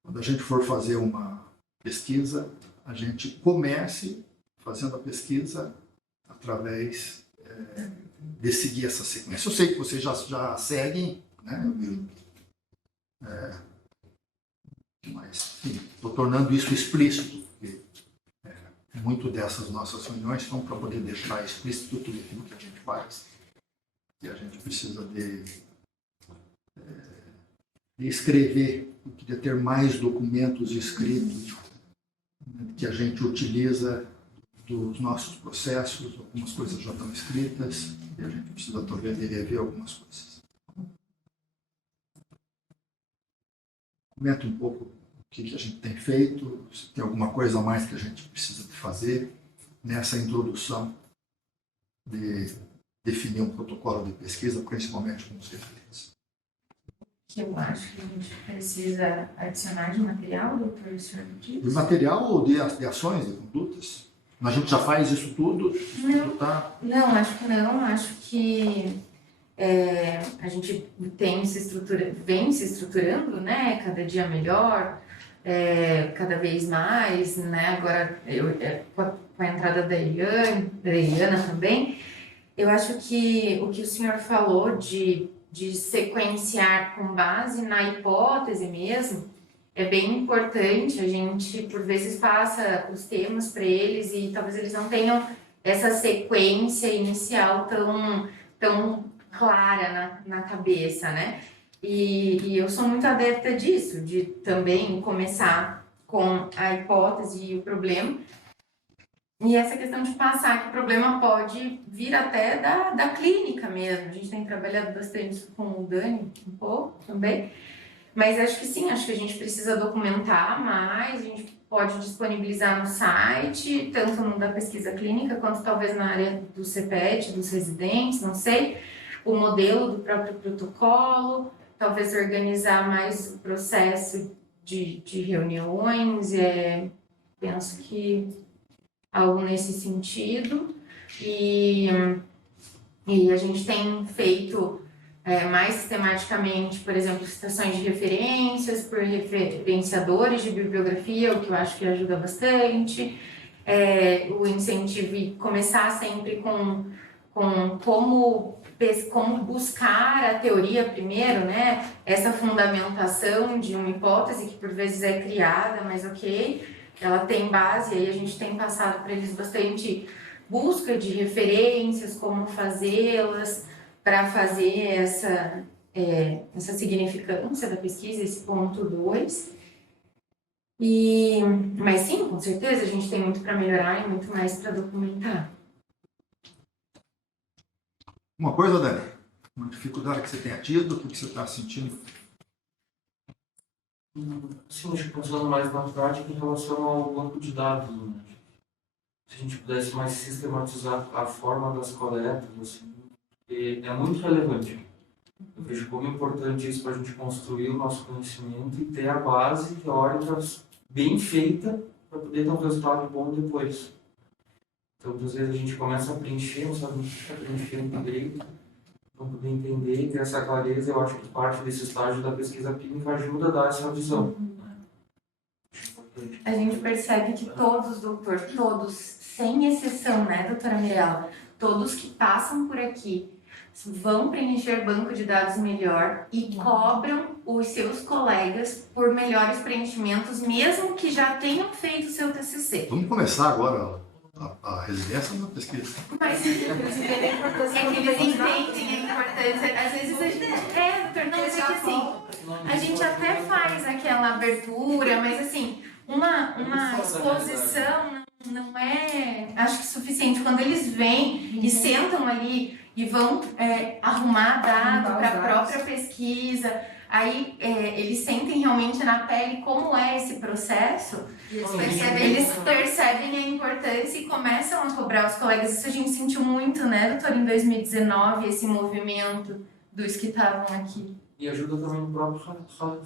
quando a gente for fazer uma pesquisa, a gente comece fazendo a pesquisa através de seguir essa sequência. Eu sei que vocês já seguem, né? Mas, estou tornando isso explícito, porque muito dessas nossas reuniões são para poder deixar explícito tudo aquilo que a gente faz. E a gente precisa de escrever, de ter mais documentos escritos, né, que a gente utiliza dos nossos processos. Algumas coisas já estão escritas e a gente precisa talvez de rever algumas coisas. Comenta um pouco o que a gente tem feito, se tem alguma coisa a mais que a gente precisa de fazer nessa introdução de definir um protocolo de pesquisa, principalmente com os referentes. Que eu acho que a gente precisa adicionar de material, doutor, o senhor diz? De material ou de ações, de condutas? A gente já faz isso tudo? Não, acho que não. Acho que a gente vem se estruturando, né? Cada dia melhor, cada vez mais, né? Agora, com a entrada da Eliana também, eu acho que o que o senhor falou de sequenciar com base na hipótese mesmo, é bem importante. A gente, por vezes, passa os temas para eles e talvez eles não tenham essa sequência inicial tão clara na cabeça, né? E eu sou muito adepta disso, de também começar com a hipótese e o problema. E essa questão de passar que o problema pode vir até da clínica mesmo. A gente tem trabalhado bastante com o Dani um pouco também. Mas acho que sim, acho que a gente precisa documentar mais, a gente pode disponibilizar no site, tanto no da pesquisa clínica, quanto talvez na área do CPET, dos residentes, não sei, o modelo do próprio protocolo, talvez organizar mais o processo de reuniões, penso que algo nesse sentido, e a gente tem feito mais sistematicamente, por exemplo, citações de referências por referenciadores de bibliografia, o que eu acho que ajuda bastante, o incentivo e começar sempre com como buscar a teoria primeiro, né? Essa fundamentação de uma hipótese que por vezes é criada, mas ok, ela tem base, e aí a gente tem passado para eles bastante busca de referências, como fazê-las, para fazer essa significância da pesquisa, esse ponto 2. Mas sim, com certeza, a gente tem muito para melhorar e muito mais para documentar. Uma coisa, Dani, uma dificuldade que você tenha tido, o que você está sentindo? Sim, acho que pensando mais na prática em relação ao banco de dados, né? Se a gente pudesse mais sistematizar a forma das coletas, assim, é muito relevante. Eu vejo como é importante isso para a gente construir o nosso conhecimento e ter a base teórica bem feita para poder ter um resultado bom depois. Então, às vezes a gente começa a preencher, não sabe o que está preenchendo direito, para poder entender e ter essa clareza. Eu acho que parte desse estágio da pesquisa clínica ajuda a dar essa visão. A gente percebe que todos, sem exceção, né, doutora Mirella, todos que passam por aqui, vão preencher banco de dados melhor e cobram os seus colegas por melhores preenchimentos, mesmo que já tenham feito o seu TCC. Vamos começar agora a residência na pesquisa. Mas é que eles entendem a importância. Às vezes a gente. Doutor, não, mas é que assim, a gente até faz aquela abertura, mas assim, uma exposição não é, acho que suficiente. Quando eles vêm e sentam ali e vão arrumar dado para a própria pesquisa, aí eles sentem realmente na pele como é esse processo. Eles percebem a importância e começam a cobrar os colegas. Isso a gente sentiu muito, né, doutor, em 2019, esse movimento dos que estavam aqui. E ajuda também no próprio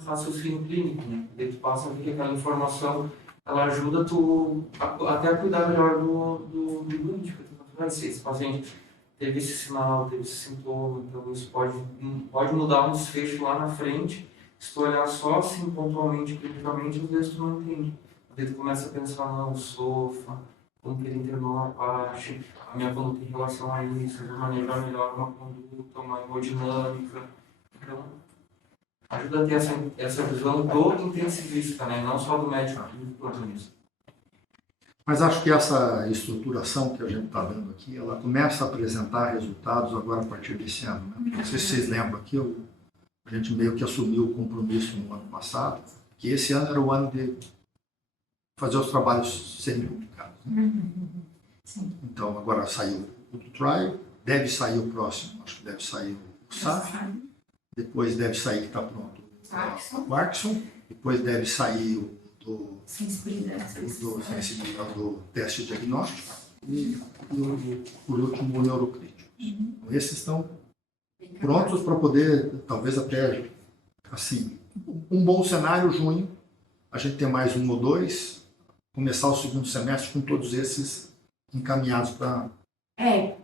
raciocínio clínico, né? Daí tu passa a ver que aquela informação, ela ajuda tu até a cuidar melhor do doente. Esse paciente teve esse sinal, teve esse sintoma, então isso pode mudar um desfecho lá na frente. Se tu olhar só assim, pontualmente, clinicamente, às vezes tu não entende. Daí tu começa a pensar, não, o sofá, como que ele internou a parte, a minha conduta em relação a isso, de manejar melhor uma conduta, uma hemodinâmica. Então, ajuda a ter essa visão do intensivista, né? Não só do médico plantonista. Mas acho que essa estruturação que a gente está vendo aqui, ela começa a apresentar resultados agora a partir desse ano. Né? Não sei se vocês lembram aqui, a gente meio que assumiu o compromisso no ano passado, que esse ano era o ano de fazer os trabalhos serem publicados. Né? Então, agora saiu o trial, deve sair o próximo, acho que deve sair o SAF, depois deve sair que está pronto o Parkinson, depois deve sair o do sensibilidade do teste diagnóstico e por último o neurocrítico. Então, esses estão prontos para poder, talvez até, assim, um bom cenário, junho, a gente ter mais um ou dois, começar o segundo semestre com todos esses encaminhados para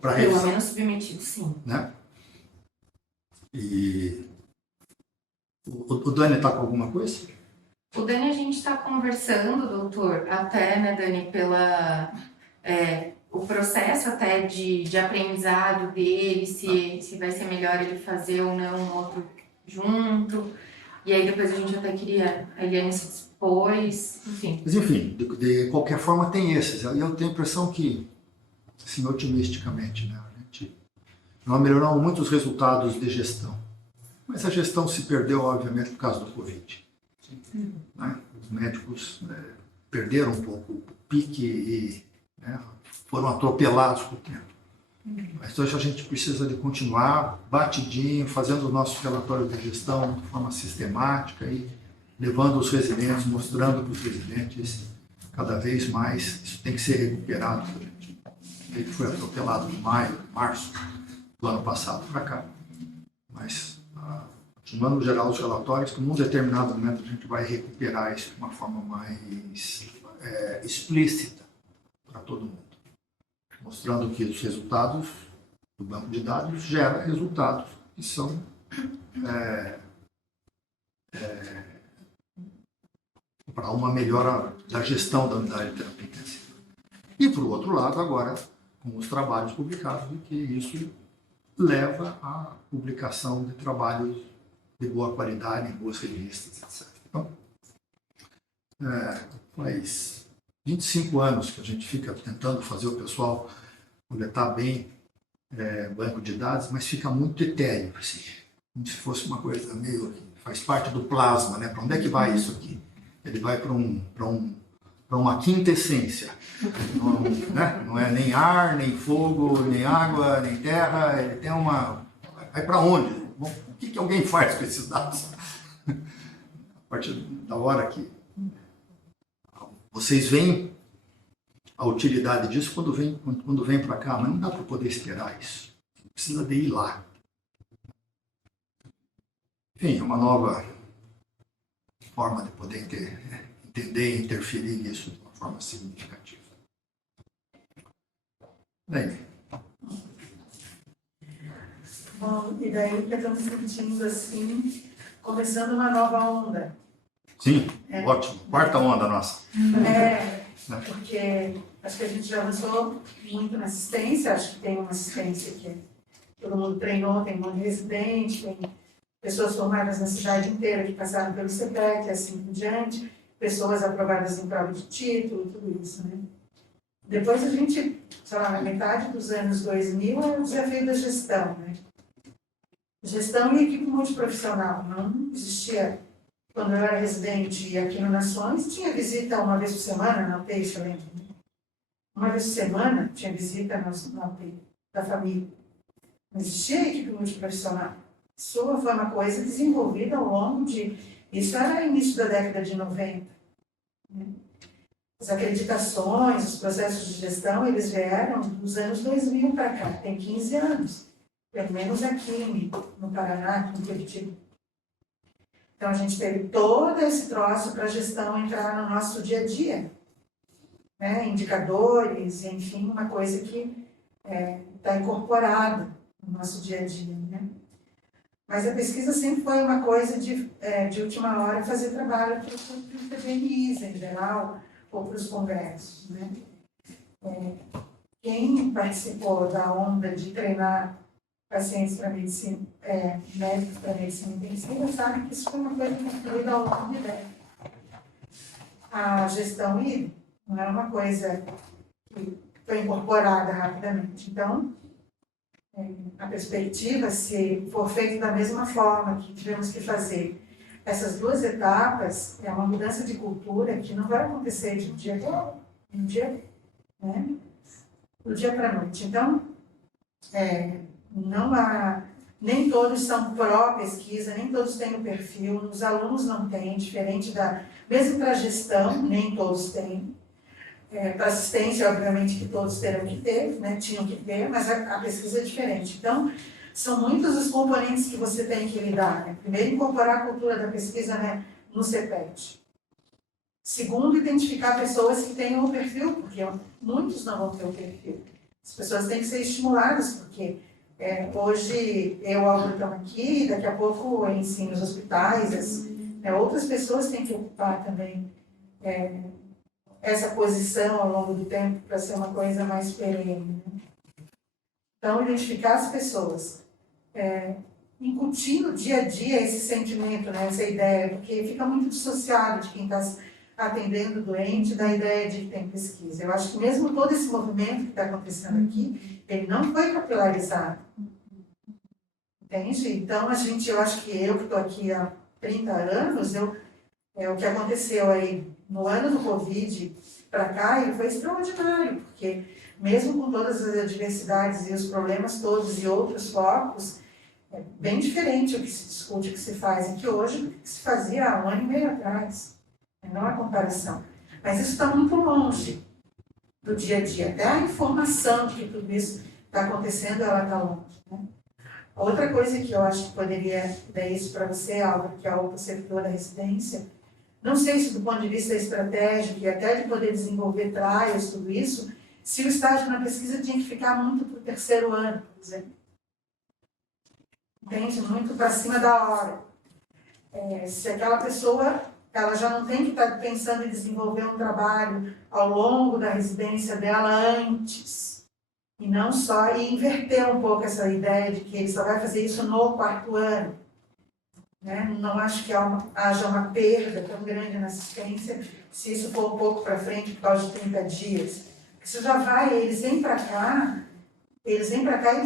pelo revisão. menos submetido, sim. Né? E o Dani está com alguma coisa? O Dani, a gente está conversando, doutor, até, né, Dani, o processo até de aprendizado dele, se vai ser melhor ele fazer ou não um outro junto. E aí depois a gente até queria, a Eliane se dispôs, enfim. Mas enfim, de qualquer forma tem esses. E eu tenho a impressão que, assim, otimisticamente, né, nós melhoramos muito os resultados de gestão. Mas a gestão se perdeu, obviamente, por causa do Covid. Né? Os médicos perderam um pouco o pique e foram atropelados por tempo. Mas hoje a gente precisa de continuar batidinho, fazendo o nosso relatório de gestão de forma sistemática e levando os residentes, mostrando para os residentes cada vez mais. Isso tem que ser recuperado. Ele foi atropelado em maio, março do ano passado para cá. Mas, continuando gerar os relatórios, que num determinado momento a gente vai recuperar isso de uma forma mais explícita para todo mundo. Mostrando que os resultados do banco de dados geram resultados que são para uma melhora da gestão da unidade de terapia intensiva. E, por outro lado, agora, com os trabalhos publicados, que isso leva à publicação de trabalhos de boa qualidade, em boas revistas, etc. Então, faz 25 anos que a gente fica tentando fazer o pessoal coletar bem banco de dados, mas fica muito etéreo, assim, como se fosse uma coisa meio que faz parte do plasma, né? Para onde é que vai isso aqui? Ele vai para uma quinta essência. Não é nem ar, nem fogo, nem água, nem terra. Ele tem uma. Vai para onde? Bom, o que alguém faz com esses dados? A partir da hora que vocês veem a utilidade disso quando vem para cá, mas não dá para poder esperar isso. Precisa de ir lá. Enfim, é uma nova forma de poder entender e interferir nisso de uma forma significativa. Bem. Bom, e daí que estamos sentindo assim, começando uma nova onda. Sim, ótimo. Quarta onda nossa. Porque acho que a gente já avançou muito na assistência, acho que tem uma assistência que todo mundo treinou, tem um monte de residente, tem pessoas formadas na cidade inteira que passaram pelo CPET, assim por diante, pessoas aprovadas em prova de título, tudo isso, né? Depois a gente, sei lá, na metade dos anos 2000, é o desafio da gestão, né? Gestão e equipe multiprofissional. Não existia, quando eu era residente aqui no Nações, tinha visita uma vez por semana na UTI, eu lembro. Uma vez por semana tinha visita na UTI da família. Não existia equipe multiprofissional. Isso foi uma coisa desenvolvida ao longo de... Isso era início da década de 90. Né? As acreditações, os processos de gestão, eles vieram dos anos 2000 para cá. Tem 15 anos. Pelo menos aqui no Paraná, aqui em Curitiba. Então, a gente teve todo esse troço para a gestão entrar no nosso dia a dia. Né? Indicadores, enfim, uma coisa que está incorporada no nosso dia a dia. Né? Mas a pesquisa sempre foi uma coisa de última hora fazer trabalho para os PBNIs em geral, ou para os congressos. Né? Quem participou da onda de treinar pacientes para medicina, médicos para medicina intensiva, sabe que isso foi uma coisa construída ao longo de décadas. A gestão hídrica não é uma coisa que foi incorporada rapidamente. Então, a perspectiva, se for feito da mesma forma que tivemos que fazer essas duas etapas, é uma mudança de cultura que não vai acontecer de um dia para um dia, né? Do dia para a noite. Então, não há, nem todos são pró-pesquisa, nem todos têm o perfil, os alunos não têm, diferente mesmo para a gestão, nem todos têm. Para assistência, obviamente, que todos terão que ter, né? Tinham que ter, mas a pesquisa é diferente. Então, são muitos os componentes que você tem que lidar. Né? Primeiro, incorporar a cultura da pesquisa, né, no CPET. Segundo, identificar pessoas que tenham o perfil, porque muitos não vão ter o perfil. As pessoas têm que ser estimuladas, porque hoje eu, Álvaro, estamos aqui, daqui a pouco eu ensino nos hospitais, outras pessoas têm que ocupar também essa posição ao longo do tempo para ser uma coisa mais perene. Né? Então, identificar as pessoas, incutir no dia a dia esse sentimento, né, essa ideia, porque fica muito dissociado de quem está atendendo o doente da ideia de que tem pesquisa. Eu acho que mesmo todo esse movimento que está acontecendo aqui, ele não foi capilarizado. Entende? Então, eu acho que eu que estou aqui há 30 anos, o que aconteceu aí no ano do Covid para cá, ele foi extraordinário, porque mesmo com todas as adversidades e os problemas todos e outros focos, é bem diferente o que se discute, o que se faz aqui hoje, do que se fazia há um ano e meio atrás. Não há comparação. Mas isso está muito longe do dia a dia. Até a informação de que tudo isso está acontecendo, ela está longe. Né? Outra coisa que eu acho que poderia dar isso para você, Álvaro, que é o setor da residência, não sei se do ponto de vista estratégico e até de poder desenvolver trials, tudo isso, se o estágio na pesquisa tinha que ficar muito para o terceiro ano, por exemplo. Entende? Muito para cima da hora. Se aquela pessoa, ela já não tem que estar pensando em desenvolver um trabalho ao longo da residência dela antes. E não só, e inverter um pouco essa ideia de que ele só vai fazer isso no quarto ano. Né? Não acho que haja uma perda tão grande na assistência se isso for um pouco para frente por causa de 30 dias. Isso já vai, eles vêm para cá e eles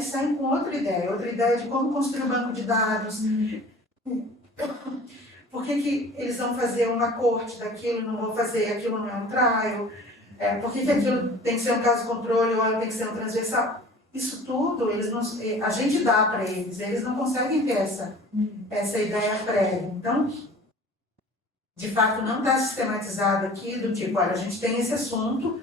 saem com outra ideia de como construir um banco de dados. Por que eles vão fazer uma corte daquilo, não vão fazer, aquilo não é um trial? Por que aquilo tem que ser um caso controle ou tem que ser um transversal? Isso tudo a gente dá para eles não conseguem ter essa ideia prévia. Então, de fato, não está sistematizado aqui do tipo, olha, a gente tem esse assunto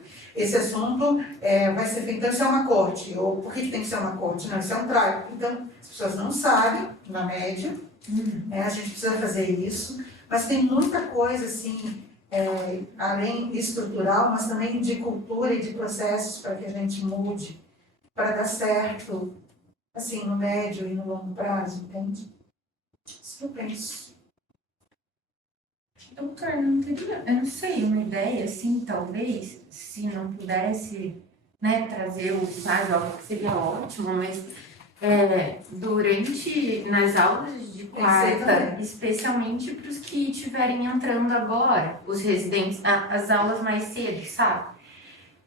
vai ser feito, então isso é uma corte, ou por que tem que ser uma corte? Não, isso é um trial. Então, as pessoas não sabem, na média, a gente precisa fazer isso, mas tem muita coisa, assim, além estrutural, mas também de cultura e de processos para que a gente mude, para dar certo, assim, no médio e no longo prazo, entende? Isso que eu penso. Doutor, não teria, eu não sei, uma ideia, assim, talvez, se não pudesse, né, trazer o estágio, algo que seria ótimo, mas durante, nas aulas de quarta, também. especialmente para os que estiverem entrando agora, os residentes, as aulas mais cedo, sabe?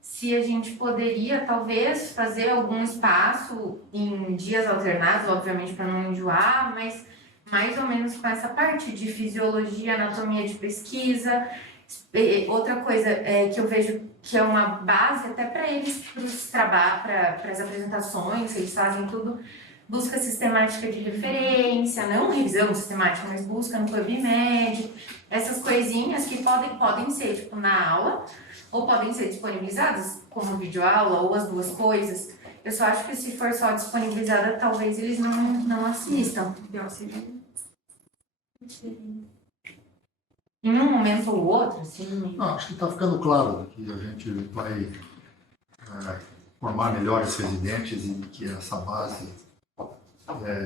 Se a gente poderia, talvez, fazer algum espaço em dias alternados, obviamente para não enjoar, mas mais ou menos com essa parte de fisiologia, anatomia de pesquisa. Outra coisa que eu vejo que é uma base até para eles, para as apresentações, eles fazem tudo, busca sistemática de referência, não revisão sistemática, mas busca no PubMed, essas coisinhas que podem ser tipo na aula, ou podem ser disponibilizadas como videoaula, ou as duas coisas. Eu só acho que se for só disponibilizada, talvez eles não assistam. Em um momento ou outro, assim. Não, acho que está ficando claro que a gente vai formar melhores residentes e que essa base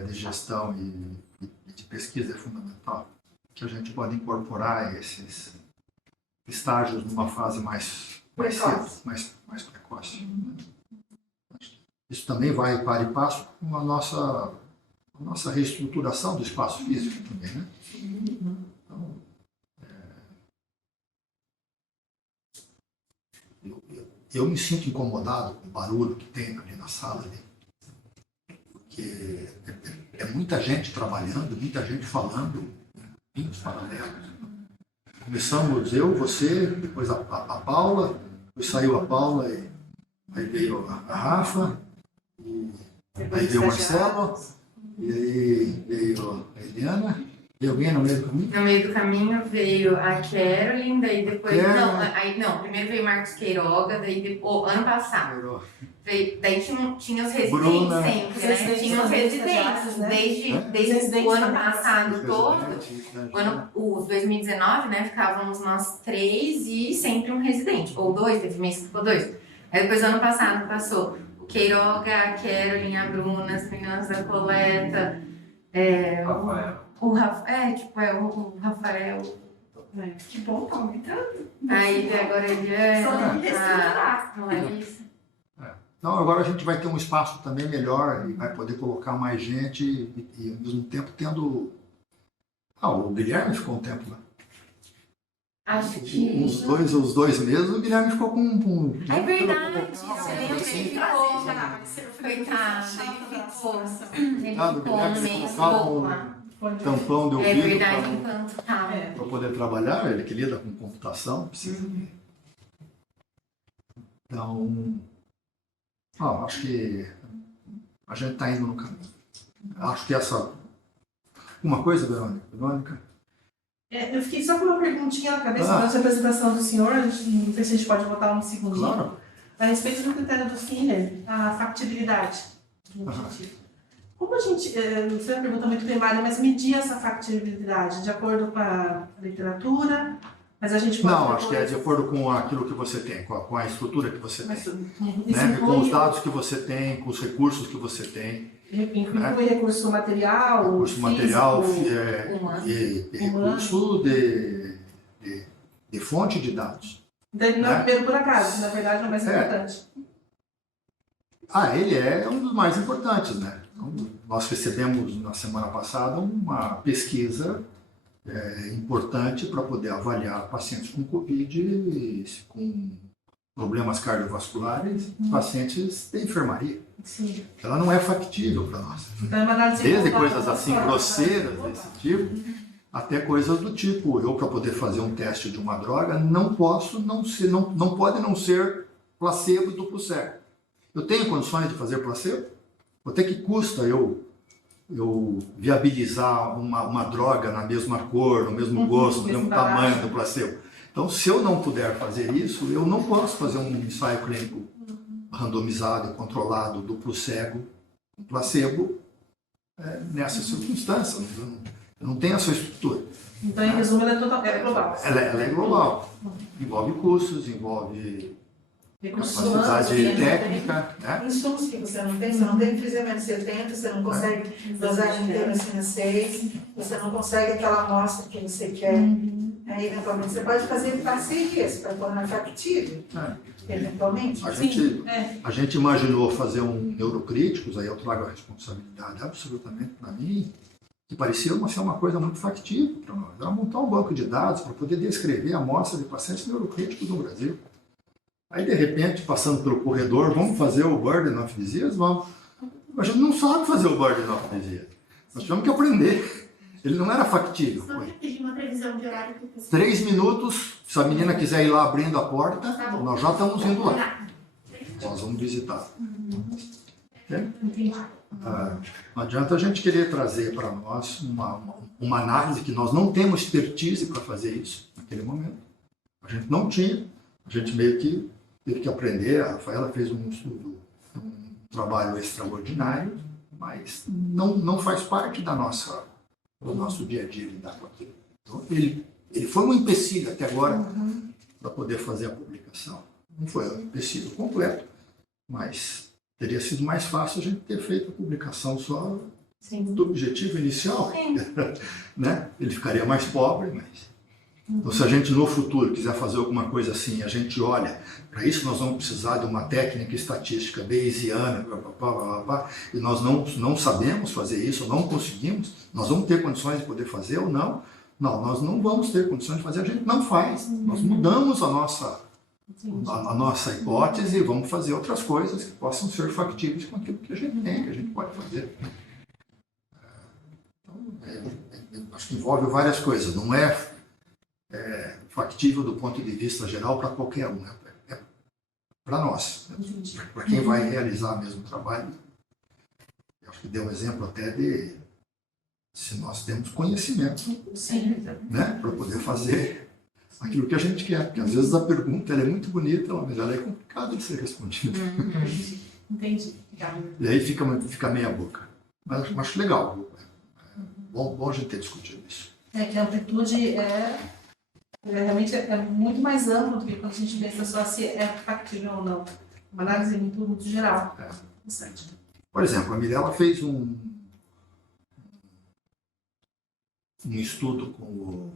de gestão e de pesquisa é fundamental. Que a gente pode incorporar esses estágios numa fase mais cedo, mais precoce. Isso também vai par e passo com a nossa reestruturação do espaço físico também, né? Então, eu me sinto incomodado com o barulho que tem ali na sala, porque é muita gente trabalhando, muita gente falando, vinhos paralelos. Começamos eu, você, depois a Paula, depois saiu a Paula, aí veio a Rafa, aí veio o Marcelo, e aí veio a Eliana, e alguém no meio do caminho? No meio do caminho veio a Caroline, daí depois. Primeiro veio o Marcos Queiroga, daí depois, ano passado. Daí tinha os residentes Bruna. sempre, né? Tinha os residentes, desde o ano passado todo. O 2019, né? Ficávamos nós 3 e sempre um residente, ou 2, teve mês que ficou 2. Aí depois, ano passado, passou o Queiroga, a Caroline, a Bruna, as meninas da coleta, o Rafael. Que bom, tá aumentando. Aí agora ele é. Só tem que reestruturar. Não é isso? Então agora a gente vai ter um espaço também melhor e vai poder colocar mais gente e ao mesmo tempo tendo... o Guilherme ficou um tempo lá. Acho que. Os dois meses, o Guilherme ficou com É verdade, ele ficou um mês pouco lá. tampão de É ouvido verdade, enquanto tava. para poder trabalhar, ele que lida com computação, precisa. Então, acho que a gente está indo no caminho. Acho que essa... Uma coisa, Verônica? Eu fiquei só com uma perguntinha na cabeça durante a apresentação do senhor, não sei se a gente pode botar um segundinho. Claro. A respeito do critério do Finer, a factibilidade do objetivo. Como a gente, não sei, é uma pergunta muito primária, mas medir essa factibilidade de acordo com a literatura, mas a gente pode... Não, acho que é de acordo com aquilo que você tem, com a estrutura que você tem. Isso Né? Com os dados que você tem, com os recursos que você tem. inclui recurso material, Recurso físico, material humano. e recurso de fonte de dados. Então ele não é né? pego por acaso, que na verdade é o mais importante. Ele é um dos mais importantes, né? Então, nós recebemos na semana passada uma pesquisa importante para poder avaliar pacientes com Covid, com problemas cardiovasculares, pacientes de enfermaria. Sim. Ela não é factível para nós. Então é uma análise Desde global, coisas assim grosseiras desse tipo, até coisas do tipo, eu para poder fazer um teste de uma droga não pode não ser placebo duplo cego. Eu tenho condições de fazer placebo? Quanto é que custa eu viabilizar uma droga na mesma cor, no mesmo gosto, no mesmo tamanho do placebo? Então, se eu não puder fazer isso, eu não posso fazer um ensaio clínico randomizado e controlado duplo cego, um placebo, nessas circunstâncias. Eu não tenho essa estrutura. Então, em resumo, ela é totalmente global. Ela é global. Envolve custos, envolve Recursos capacidade humanos, técnica, né? Insumos que você não tem frisamento 70, você não consegue dosagem intermicina 6, você não consegue aquela amostra que você quer. Aí, eventualmente, você pode fazer parcerias para tornar factível. eventualmente? A gente imaginou fazer um neurocríticos, aí eu trago a responsabilidade absolutamente para mim, que parecia ser uma coisa muito factível para nós. Era montar um banco de dados para poder descrever a amostra de pacientes neurocríticos no Brasil. Aí, de repente, passando pelo corredor, vamos fazer o Burden of Disease? Vamos. A gente não sabe fazer o Burden of Disease. Nós tivemos que aprender. Ele não era factível. Só que pedir uma previsão de horário para o pessoal. 3 minutos, se a menina quiser ir lá abrindo a porta, Tá bom. nós já estamos indo lá. Nós vamos visitar. Entendi. Não adianta a gente querer trazer para nós uma análise que nós não temos expertise para fazer isso naquele momento. A gente não tinha. A gente meio que teve que aprender. A Rafaela fez um estudo, um trabalho extraordinário, mas não faz parte do nosso dia a dia lidar com aquilo. Então, ele foi um empecilho até agora para poder fazer a publicação. Não foi um empecilho completo, mas teria sido mais fácil a gente ter feito a publicação só do objetivo inicial. Né? Ele ficaria mais pobre, mas... Então, se a gente no futuro quiser fazer alguma coisa assim, a gente olha, para isso nós vamos precisar de uma técnica estatística bayesiana, e nós não sabemos fazer isso, não conseguimos, nós vamos ter condições de poder fazer ou não? Não, nós não vamos ter condições de fazer, a gente não faz. Nós mudamos a nossa hipótese e vamos fazer outras coisas que possam ser factíveis com aquilo que a gente tem, que a gente pode fazer. Então, acho que envolve várias coisas, não é factível do ponto de vista geral para qualquer um, né? É para nós, para quem vai realizar mesmo o trabalho. Eu acho que deu um exemplo até de se nós temos conhecimento, né, para poder fazer aquilo que a gente quer, porque às vezes a pergunta ela é muito bonita, mas ela é complicada de ser respondida. Entendi. E aí fica meia boca. Mas acho legal. Bom a gente ter discutido isso. Que a amplitude realmente é muito mais amplo do que quando a gente pensa só se é factível ou não. Uma análise muito geral. Interessante. Por exemplo, a Mirella fez um estudo com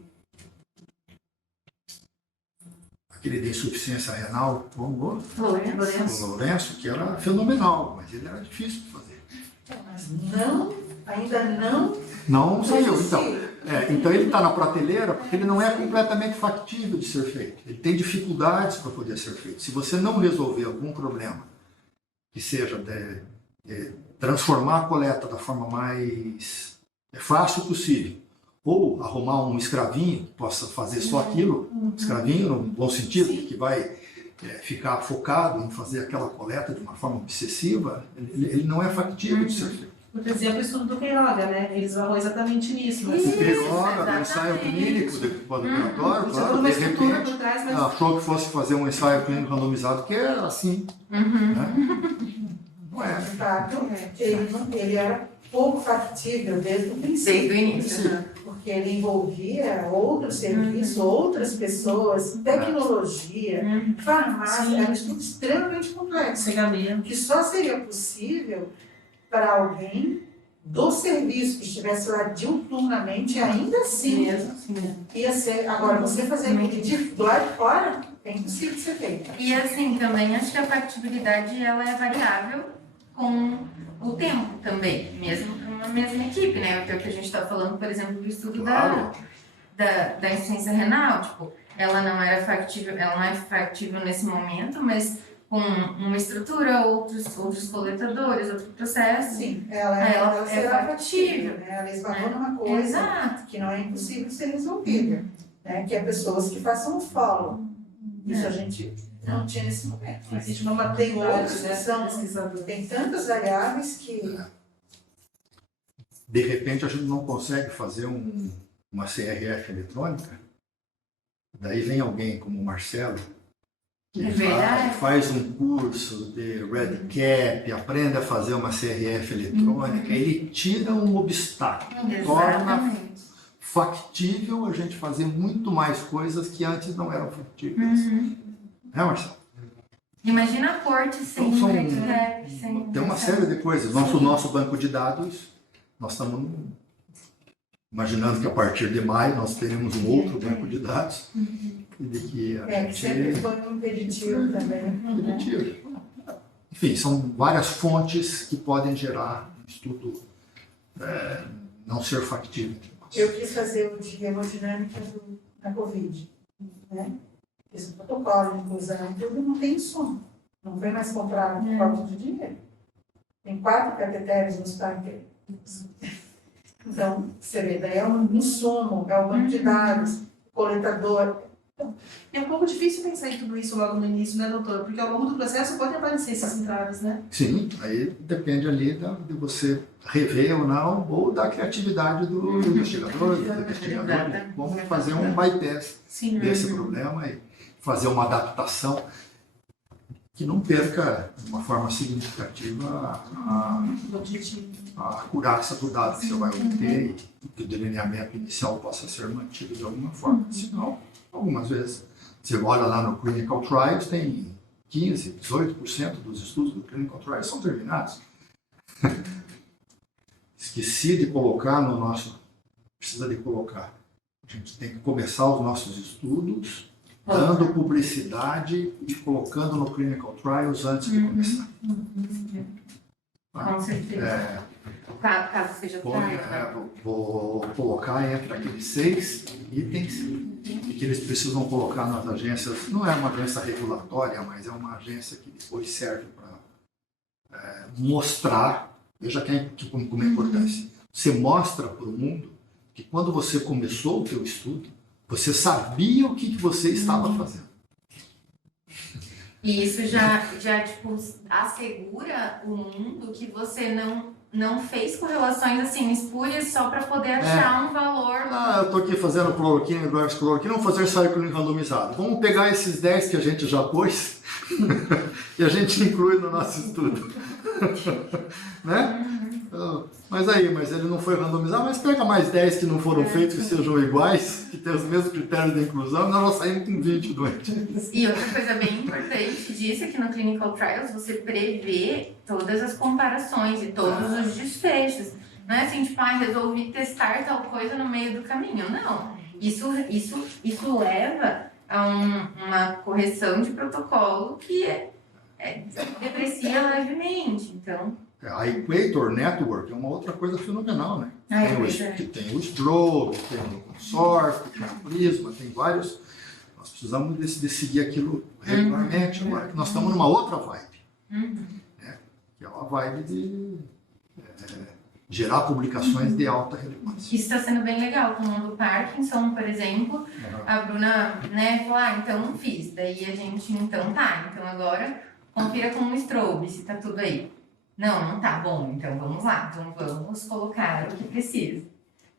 aquele de insuficiência renal, o Lourenço, que era fenomenal, mas ele era difícil de fazer. Mas ainda não. Não saiu. Então ele está na prateleira porque ele não é completamente factível de ser feito. Ele tem dificuldades para poder ser feito. Se você não resolver algum problema que seja transformar a coleta da forma mais fácil possível, ou arrumar um escravinho que possa fazer só aquilo, escravinho no bom sentido, que vai ficar focado em fazer aquela coleta de uma forma obsessiva, ele não é factível de ser feito. Por exemplo, o estudo do Queiroga, né? Eles vão exatamente nisso. O Queiroga, do ensaio clínico do pós-operatório, claro, de repente, achou que fosse fazer um ensaio clínico randomizado, que era assim. Né? Não é. De fato, ele era pouco factível desde o princípio. Desde o início. Porque ele envolvia outros serviços, outras pessoas, tecnologia, farmácia, era um estudo extremamente complexo, que só seria possível para alguém do serviço que estivesse lá diuturnamente, ainda assim, ia ser. Agora, você fazer do lado de fora, é impossível de ser feito. E assim, também acho que a factibilidade ela é variável com o tempo também, mesmo para uma mesma equipe, né? O que a gente está falando, por exemplo, do estudo da insuficiência renal, tipo, ela não é factível nesse momento, mas com uma estrutura, outros coletadores, outro processo. Sim, ela será factível, né? Ela esbarrou numa coisa que não é impossível ser resolvida, né? Que é pessoas que façam um follow. Isso a gente não tinha nesse momento. Existe uma Tem outros né? que são, tem tantas variáveis que... De repente a gente não consegue fazer uma CRF eletrônica, daí vem alguém como o Marcelo, que faz um curso de REDCap, aprende a fazer uma CRF eletrônica, ele tira um obstáculo, torna factível a gente fazer muito mais coisas que antes não eram factíveis. Marcelo? Imagina a corte sem REDCap. Tem uma série de coisas. Nosso banco de dados, nós estamos imaginando que a partir de maio nós teremos um outro banco de dados e de que a Que sempre gente... foi um impeditivo também. Positivo. Enfim, são várias fontes que podem gerar um estudo não ser factível entre nós. Eu quis fazer o de hemodinâmica da Covid, né? Fiz um protocolo de inclusão, tudo, não tem insumo. Não foi mais comprar por falta de dinheiro. Tem 4 cateteres no hospital inteiro. Então, você vê, daí é um insumo, é um banco de dados, coletador. É um pouco difícil pensar em tudo isso logo no início, né, doutor? Porque ao longo do processo podem aparecer esses entraves, né? Sim, aí depende ali de você rever ou não, ou da criatividade do investigador, do investigador, de como fazer um bypass Sim. desse problema e fazer uma adaptação que não perca de uma forma significativa Do objetivo. a acurácia do dado que você vai obter e que o delineamento inicial possa ser mantido de alguma forma. Senão, algumas vezes, você olha lá no Clinical Trials, tem 15%, 18% dos estudos do Clinical Trials são terminados. Esqueci de colocar no nosso... Precisa de colocar. A gente tem que começar os nossos estudos dando publicidade e colocando no Clinical Trials antes de começar. Com certeza. Caso seja Vou colocar entre aqueles 6 itens e que eles precisam colocar nas agências. Não é uma agência regulatória, mas é uma agência que depois serve para mostrar. Veja como é importante. Você mostra para o mundo que quando você começou o seu estudo, você sabia o que você estava fazendo. E isso já tipo, assegura o mundo que você não fez correlações assim espúrias só para poder achar um valor. Eu estou aqui fazendo cloroquina e hidroxicloroquina, vamos fazer cycling randomizado. Vamos pegar esses 10 que a gente já pôs e a gente inclui no nosso estudo. Né? Mas ele não foi randomizado, mas pega mais 10 que não foram feitos, que sejam iguais, que tenham os mesmos critérios de inclusão, e nós já saímos com 20 doentes. E outra coisa bem importante disso é que no Clinical Trials você prevê todas as comparações e todos os desfechos. Não é assim, tipo, resolvi testar tal coisa no meio do caminho. Não. Isso leva a uma correção de protocolo que deprecia levemente. Então... A Equator Network é uma outra coisa fenomenal, né? Tem o Strobe, tem o Consorte, tem o Prisma, tem vários. Nós precisamos de seguir aquilo regularmente agora, que nós estamos numa outra vibe. Né? Que é uma vibe de gerar publicações de alta relevância. Isso está sendo bem legal. Com o mundo Parkinson, por exemplo, a Bruna falou, então fiz. Daí a gente, então agora confira com o Strobe se tá tudo aí. Não tá bom, então vamos lá, então vamos colocar o que precisa.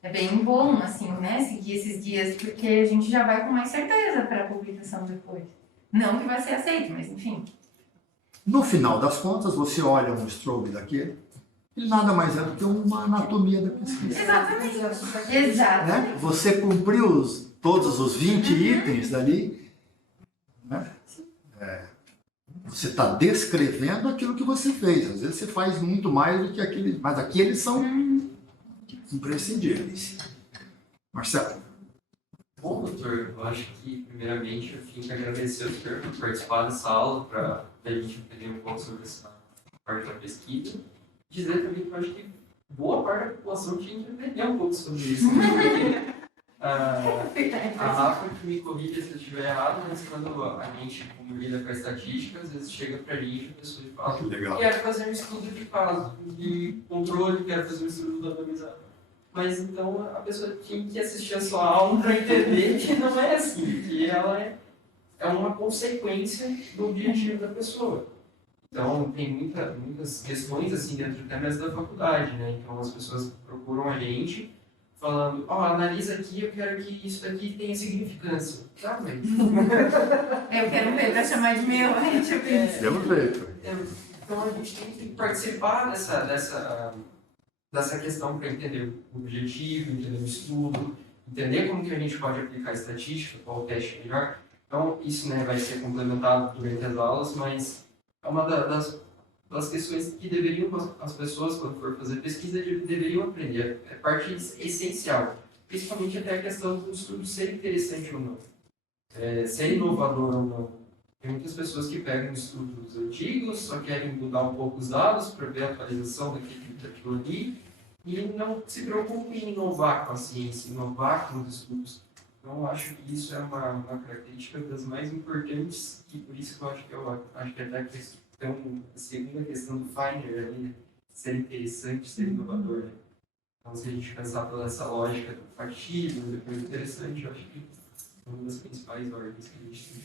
É bem bom, assim, né, seguir esses dias, porque a gente já vai com mais certeza para a publicação depois. Não que vai ser aceito, mas enfim. No final das contas, você olha um Strobe daquele, ele nada mais é do que uma anatomia da pesquisa. Exatamente. Né? Você cumpriu todos os 20 itens dali, né? Você está descrevendo aquilo que você fez. Às vezes você faz muito mais do que aqueles, mas aqueles são imprescindíveis. Marcelo. Bom, doutor, eu acho que, primeiramente, eu tenho que agradecer ao senhor por participar dessa aula, para a gente entender um pouco sobre essa parte da pesquisa. Dizer também que eu acho que boa parte da população tinha que entender um pouco sobre isso. A Rafa que me corrija se eu estiver errado, mas quando a gente, como lida com a estatística, às vezes chega pra gente a pessoa e fala: quero fazer um estudo de caso, de controle, quero fazer um estudo randomizado. Mas então a pessoa tinha que assistir a sua aula para entender que não é assim, que ela é uma consequência do objetivo da pessoa. Então tem muitas questões assim dentro até mesmo da faculdade, né? Então as pessoas procuram a gente falando, analisa aqui, eu quero que isso daqui tenha significância. Tá, mas... Eu quero ver para chamar de meu, gente. Então a gente tem que participar dessa questão para entender o objetivo, entender o estudo, entender como que a gente pode aplicar a estatística, qual o teste melhor. Então isso, né, vai ser complementado durante as aulas, mas é uma das questões que deveriam as pessoas, quando for fazer pesquisa, deveriam aprender. É parte essencial. Principalmente até a questão do estudo ser interessante ou não. se é inovador ou não. Tem muitas pessoas que pegam estudos antigos, só querem mudar um pouco os dados para ver a atualização daquilo ali, e não se preocupam em inovar com a ciência, inovar com os estudos. Então, eu acho que isso é uma característica das mais importantes, e por isso que eu acho que até a segunda questão do Feiner ali, né? Ser interessante, ser inovador. Né? Então, se a gente pensar toda essa lógica do factível, depois interessante, eu acho que é uma das principais ordens que a gente tem.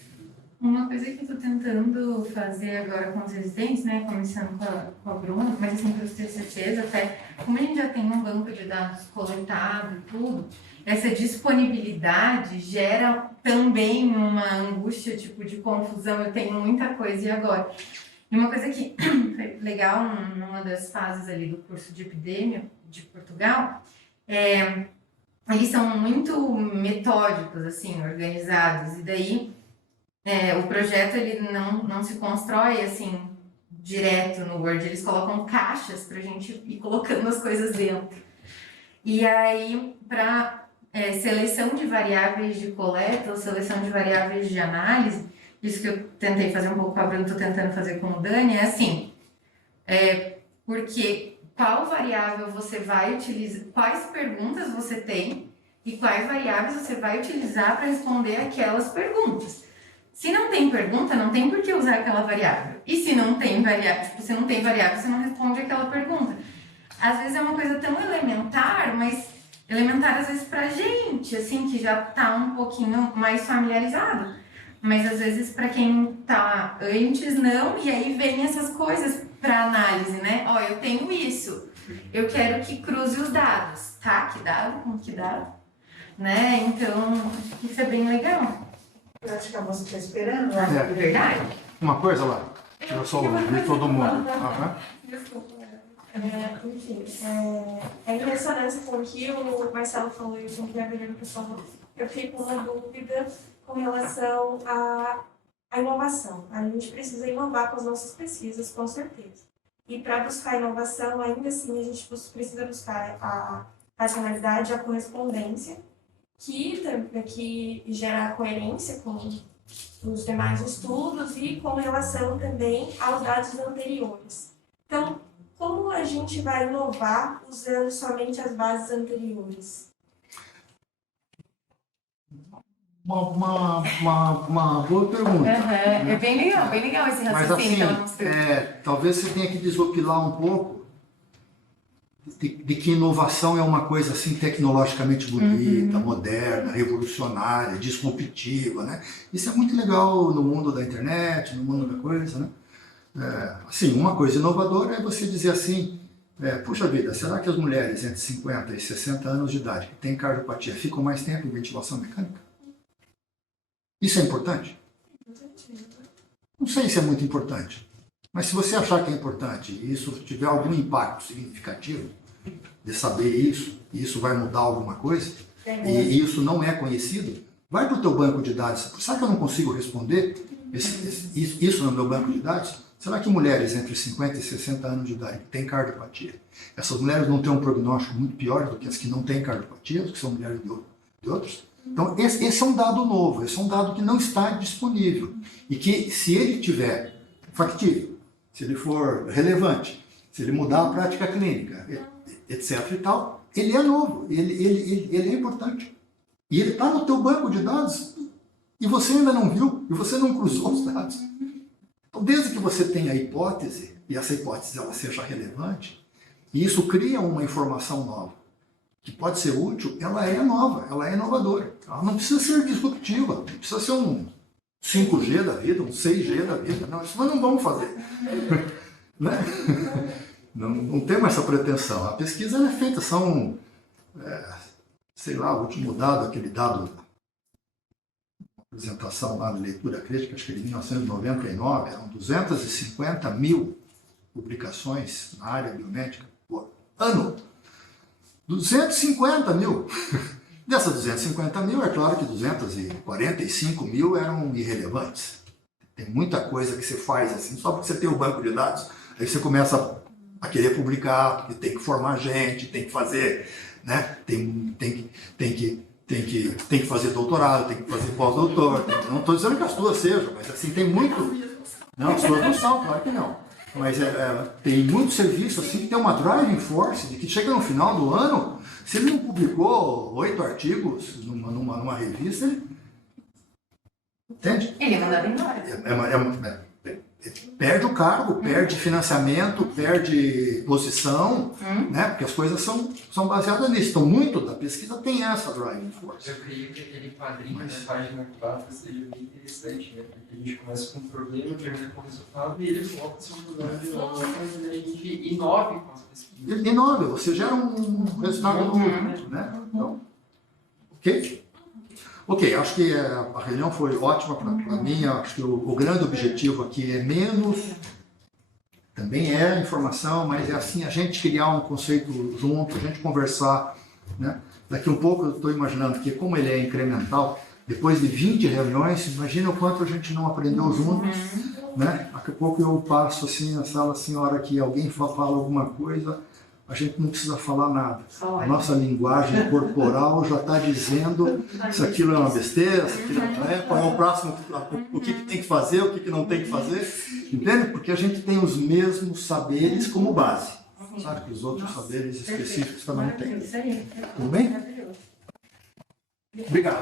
Uma coisa que eu estou tentando fazer agora com os residentes, né, começando com a Bruna, mas assim, para ter certeza, até como a gente já tem um banco de dados coletado e tudo, essa disponibilidade gera também uma angústia, tipo, de confusão, eu tenho muita coisa, e agora? E uma coisa que foi legal numa das fases ali do curso de epidemia de Portugal, eles são muito metódicos, assim, organizados, e daí o projeto ele não se constrói assim direto no Word, eles colocam caixas para a gente ir colocando as coisas dentro. E aí, para seleção de variáveis de coleta ou seleção de variáveis de análise, isso que eu tentei fazer um pouco com a Bruna, estou tentando fazer com o Dani, é assim, porque qual variável você vai utilizar, quais perguntas você tem e quais variáveis você vai utilizar para responder aquelas perguntas. Se não tem pergunta, não tem por que usar aquela variável. E se não tem variável, você não responde aquela pergunta. Às vezes é uma coisa tão elementar, mas elementar às vezes pra gente, assim, que já tá um pouquinho mais familiarizado. Mas às vezes para quem tá antes, não, e aí vem essas coisas para análise, né? Ó, eu tenho isso, eu quero que cruze os dados, tá? Que dado com que dado, né? Então, isso é bem legal. Eu acho que a moça está esperando. É verdade. Uma coisa lá, eu só ouvi todo mundo. Desculpa. Enfim, é impressionante com o que o Marcelo falou e com o que a Verônica falou. Eu fiquei com uma dúvida com relação à inovação. A gente precisa inovar com as nossas pesquisas, com certeza. E para buscar inovação, ainda assim, a gente precisa buscar a racionalidade, a correspondência, que gera coerência com os demais estudos e com relação também aos dados anteriores. Então, como a gente vai inovar usando somente as bases anteriores? Uma boa pergunta. É bem legal esse Mas raciocínio. assim, talvez você tenha que desopilar um pouco de que inovação é uma coisa assim tecnologicamente bonita, moderna, revolucionária, disruptiva, né? Isso é muito legal no mundo da internet, no mundo da coisa, né? Assim, uma coisa inovadora é você dizer assim, puxa vida, será que as mulheres entre 50 e 60 anos de idade que têm cardiopatia ficam mais tempo em ventilação mecânica? Isso é importante? Não sei se é muito importante, mas se você achar que é importante e isso tiver algum impacto significativo de saber isso, e isso vai mudar alguma coisa, e isso não é conhecido, vai para o teu banco de dados. Sabe que eu não consigo responder isso no meu banco de dados? Será que mulheres entre 50 e 60 anos de idade que têm cardiopatia, essas mulheres não têm um prognóstico muito pior do que as que não têm cardiopatia, que são mulheres de outros? Então, esse é um dado novo, esse é um dado que não está disponível. E que, se ele tiver factível, se ele for relevante, se ele mudar a prática clínica, etc. e tal, ele é novo, ele é importante. E ele está no teu banco de dados e você ainda não viu, e você não cruzou os dados. Então, desde que você tenha a hipótese, e essa hipótese ela seja relevante, e isso cria uma informação nova, que pode ser útil, ela é nova, ela é inovadora. Ela não precisa ser disruptiva, não precisa ser um 5G da vida, um 6G da vida. Não, isso nós não vamos fazer. Né? Não temos essa pretensão. A pesquisa ela é feita, são, sei lá, o último dado, aquele dado, apresentação lá de leitura crítica, acho que de 1999, eram 250 mil publicações na área biomédica por ano. 250 mil. Dessas 250 mil, é claro que 245 mil eram irrelevantes. Tem muita coisa que você faz assim, só porque você tem o banco de dados, aí você começa a querer publicar, porque tem que formar gente, tem que fazer, né? tem tem que fazer doutorado, tem que fazer pós-doutor. Não estou dizendo que as tuas sejam, mas assim, tem muito. Não, as suas não são, claro que não. Mas tem muito serviço assim que tem uma driving force de que chega no final do ano, se ele não publicou 8 artigos numa revista, ele... Entende? Ele é mandado embora. Perde o cargo, perde financiamento, perde posição, né? Porque as coisas são baseadas nisso. Então, muito da pesquisa tem essa driving force. Eu creio que aquele quadrinho da página 4 seja bem interessante, né? Porque a gente começa com um problema, termina com o resultado e ele volta a ser um problema de novo, mas a gente inove com as pesquisas. Inove, você gera um resultado novo, né? Então, ok, acho que a reunião foi ótima para mim. Acho que o grande objetivo aqui é menos, também é informação, mas é assim, a gente criar um conceito junto, a gente conversar, né? Daqui um pouco eu estou imaginando que, como ele é incremental, depois de 20 reuniões, imagina o quanto a gente não aprendeu juntos, né? Daqui a pouco eu passo assim na sala, assim, a hora que alguém fala alguma coisa, a gente não precisa falar nada. A nossa linguagem corporal já está dizendo se aquilo é uma besteira, se aquilo não é, qual é o próximo, o que tem que fazer, o que não tem que fazer. Entende? Porque a gente tem os mesmos saberes como base. Sabe que os outros saberes específicos também têm. Tudo bem? Obrigado.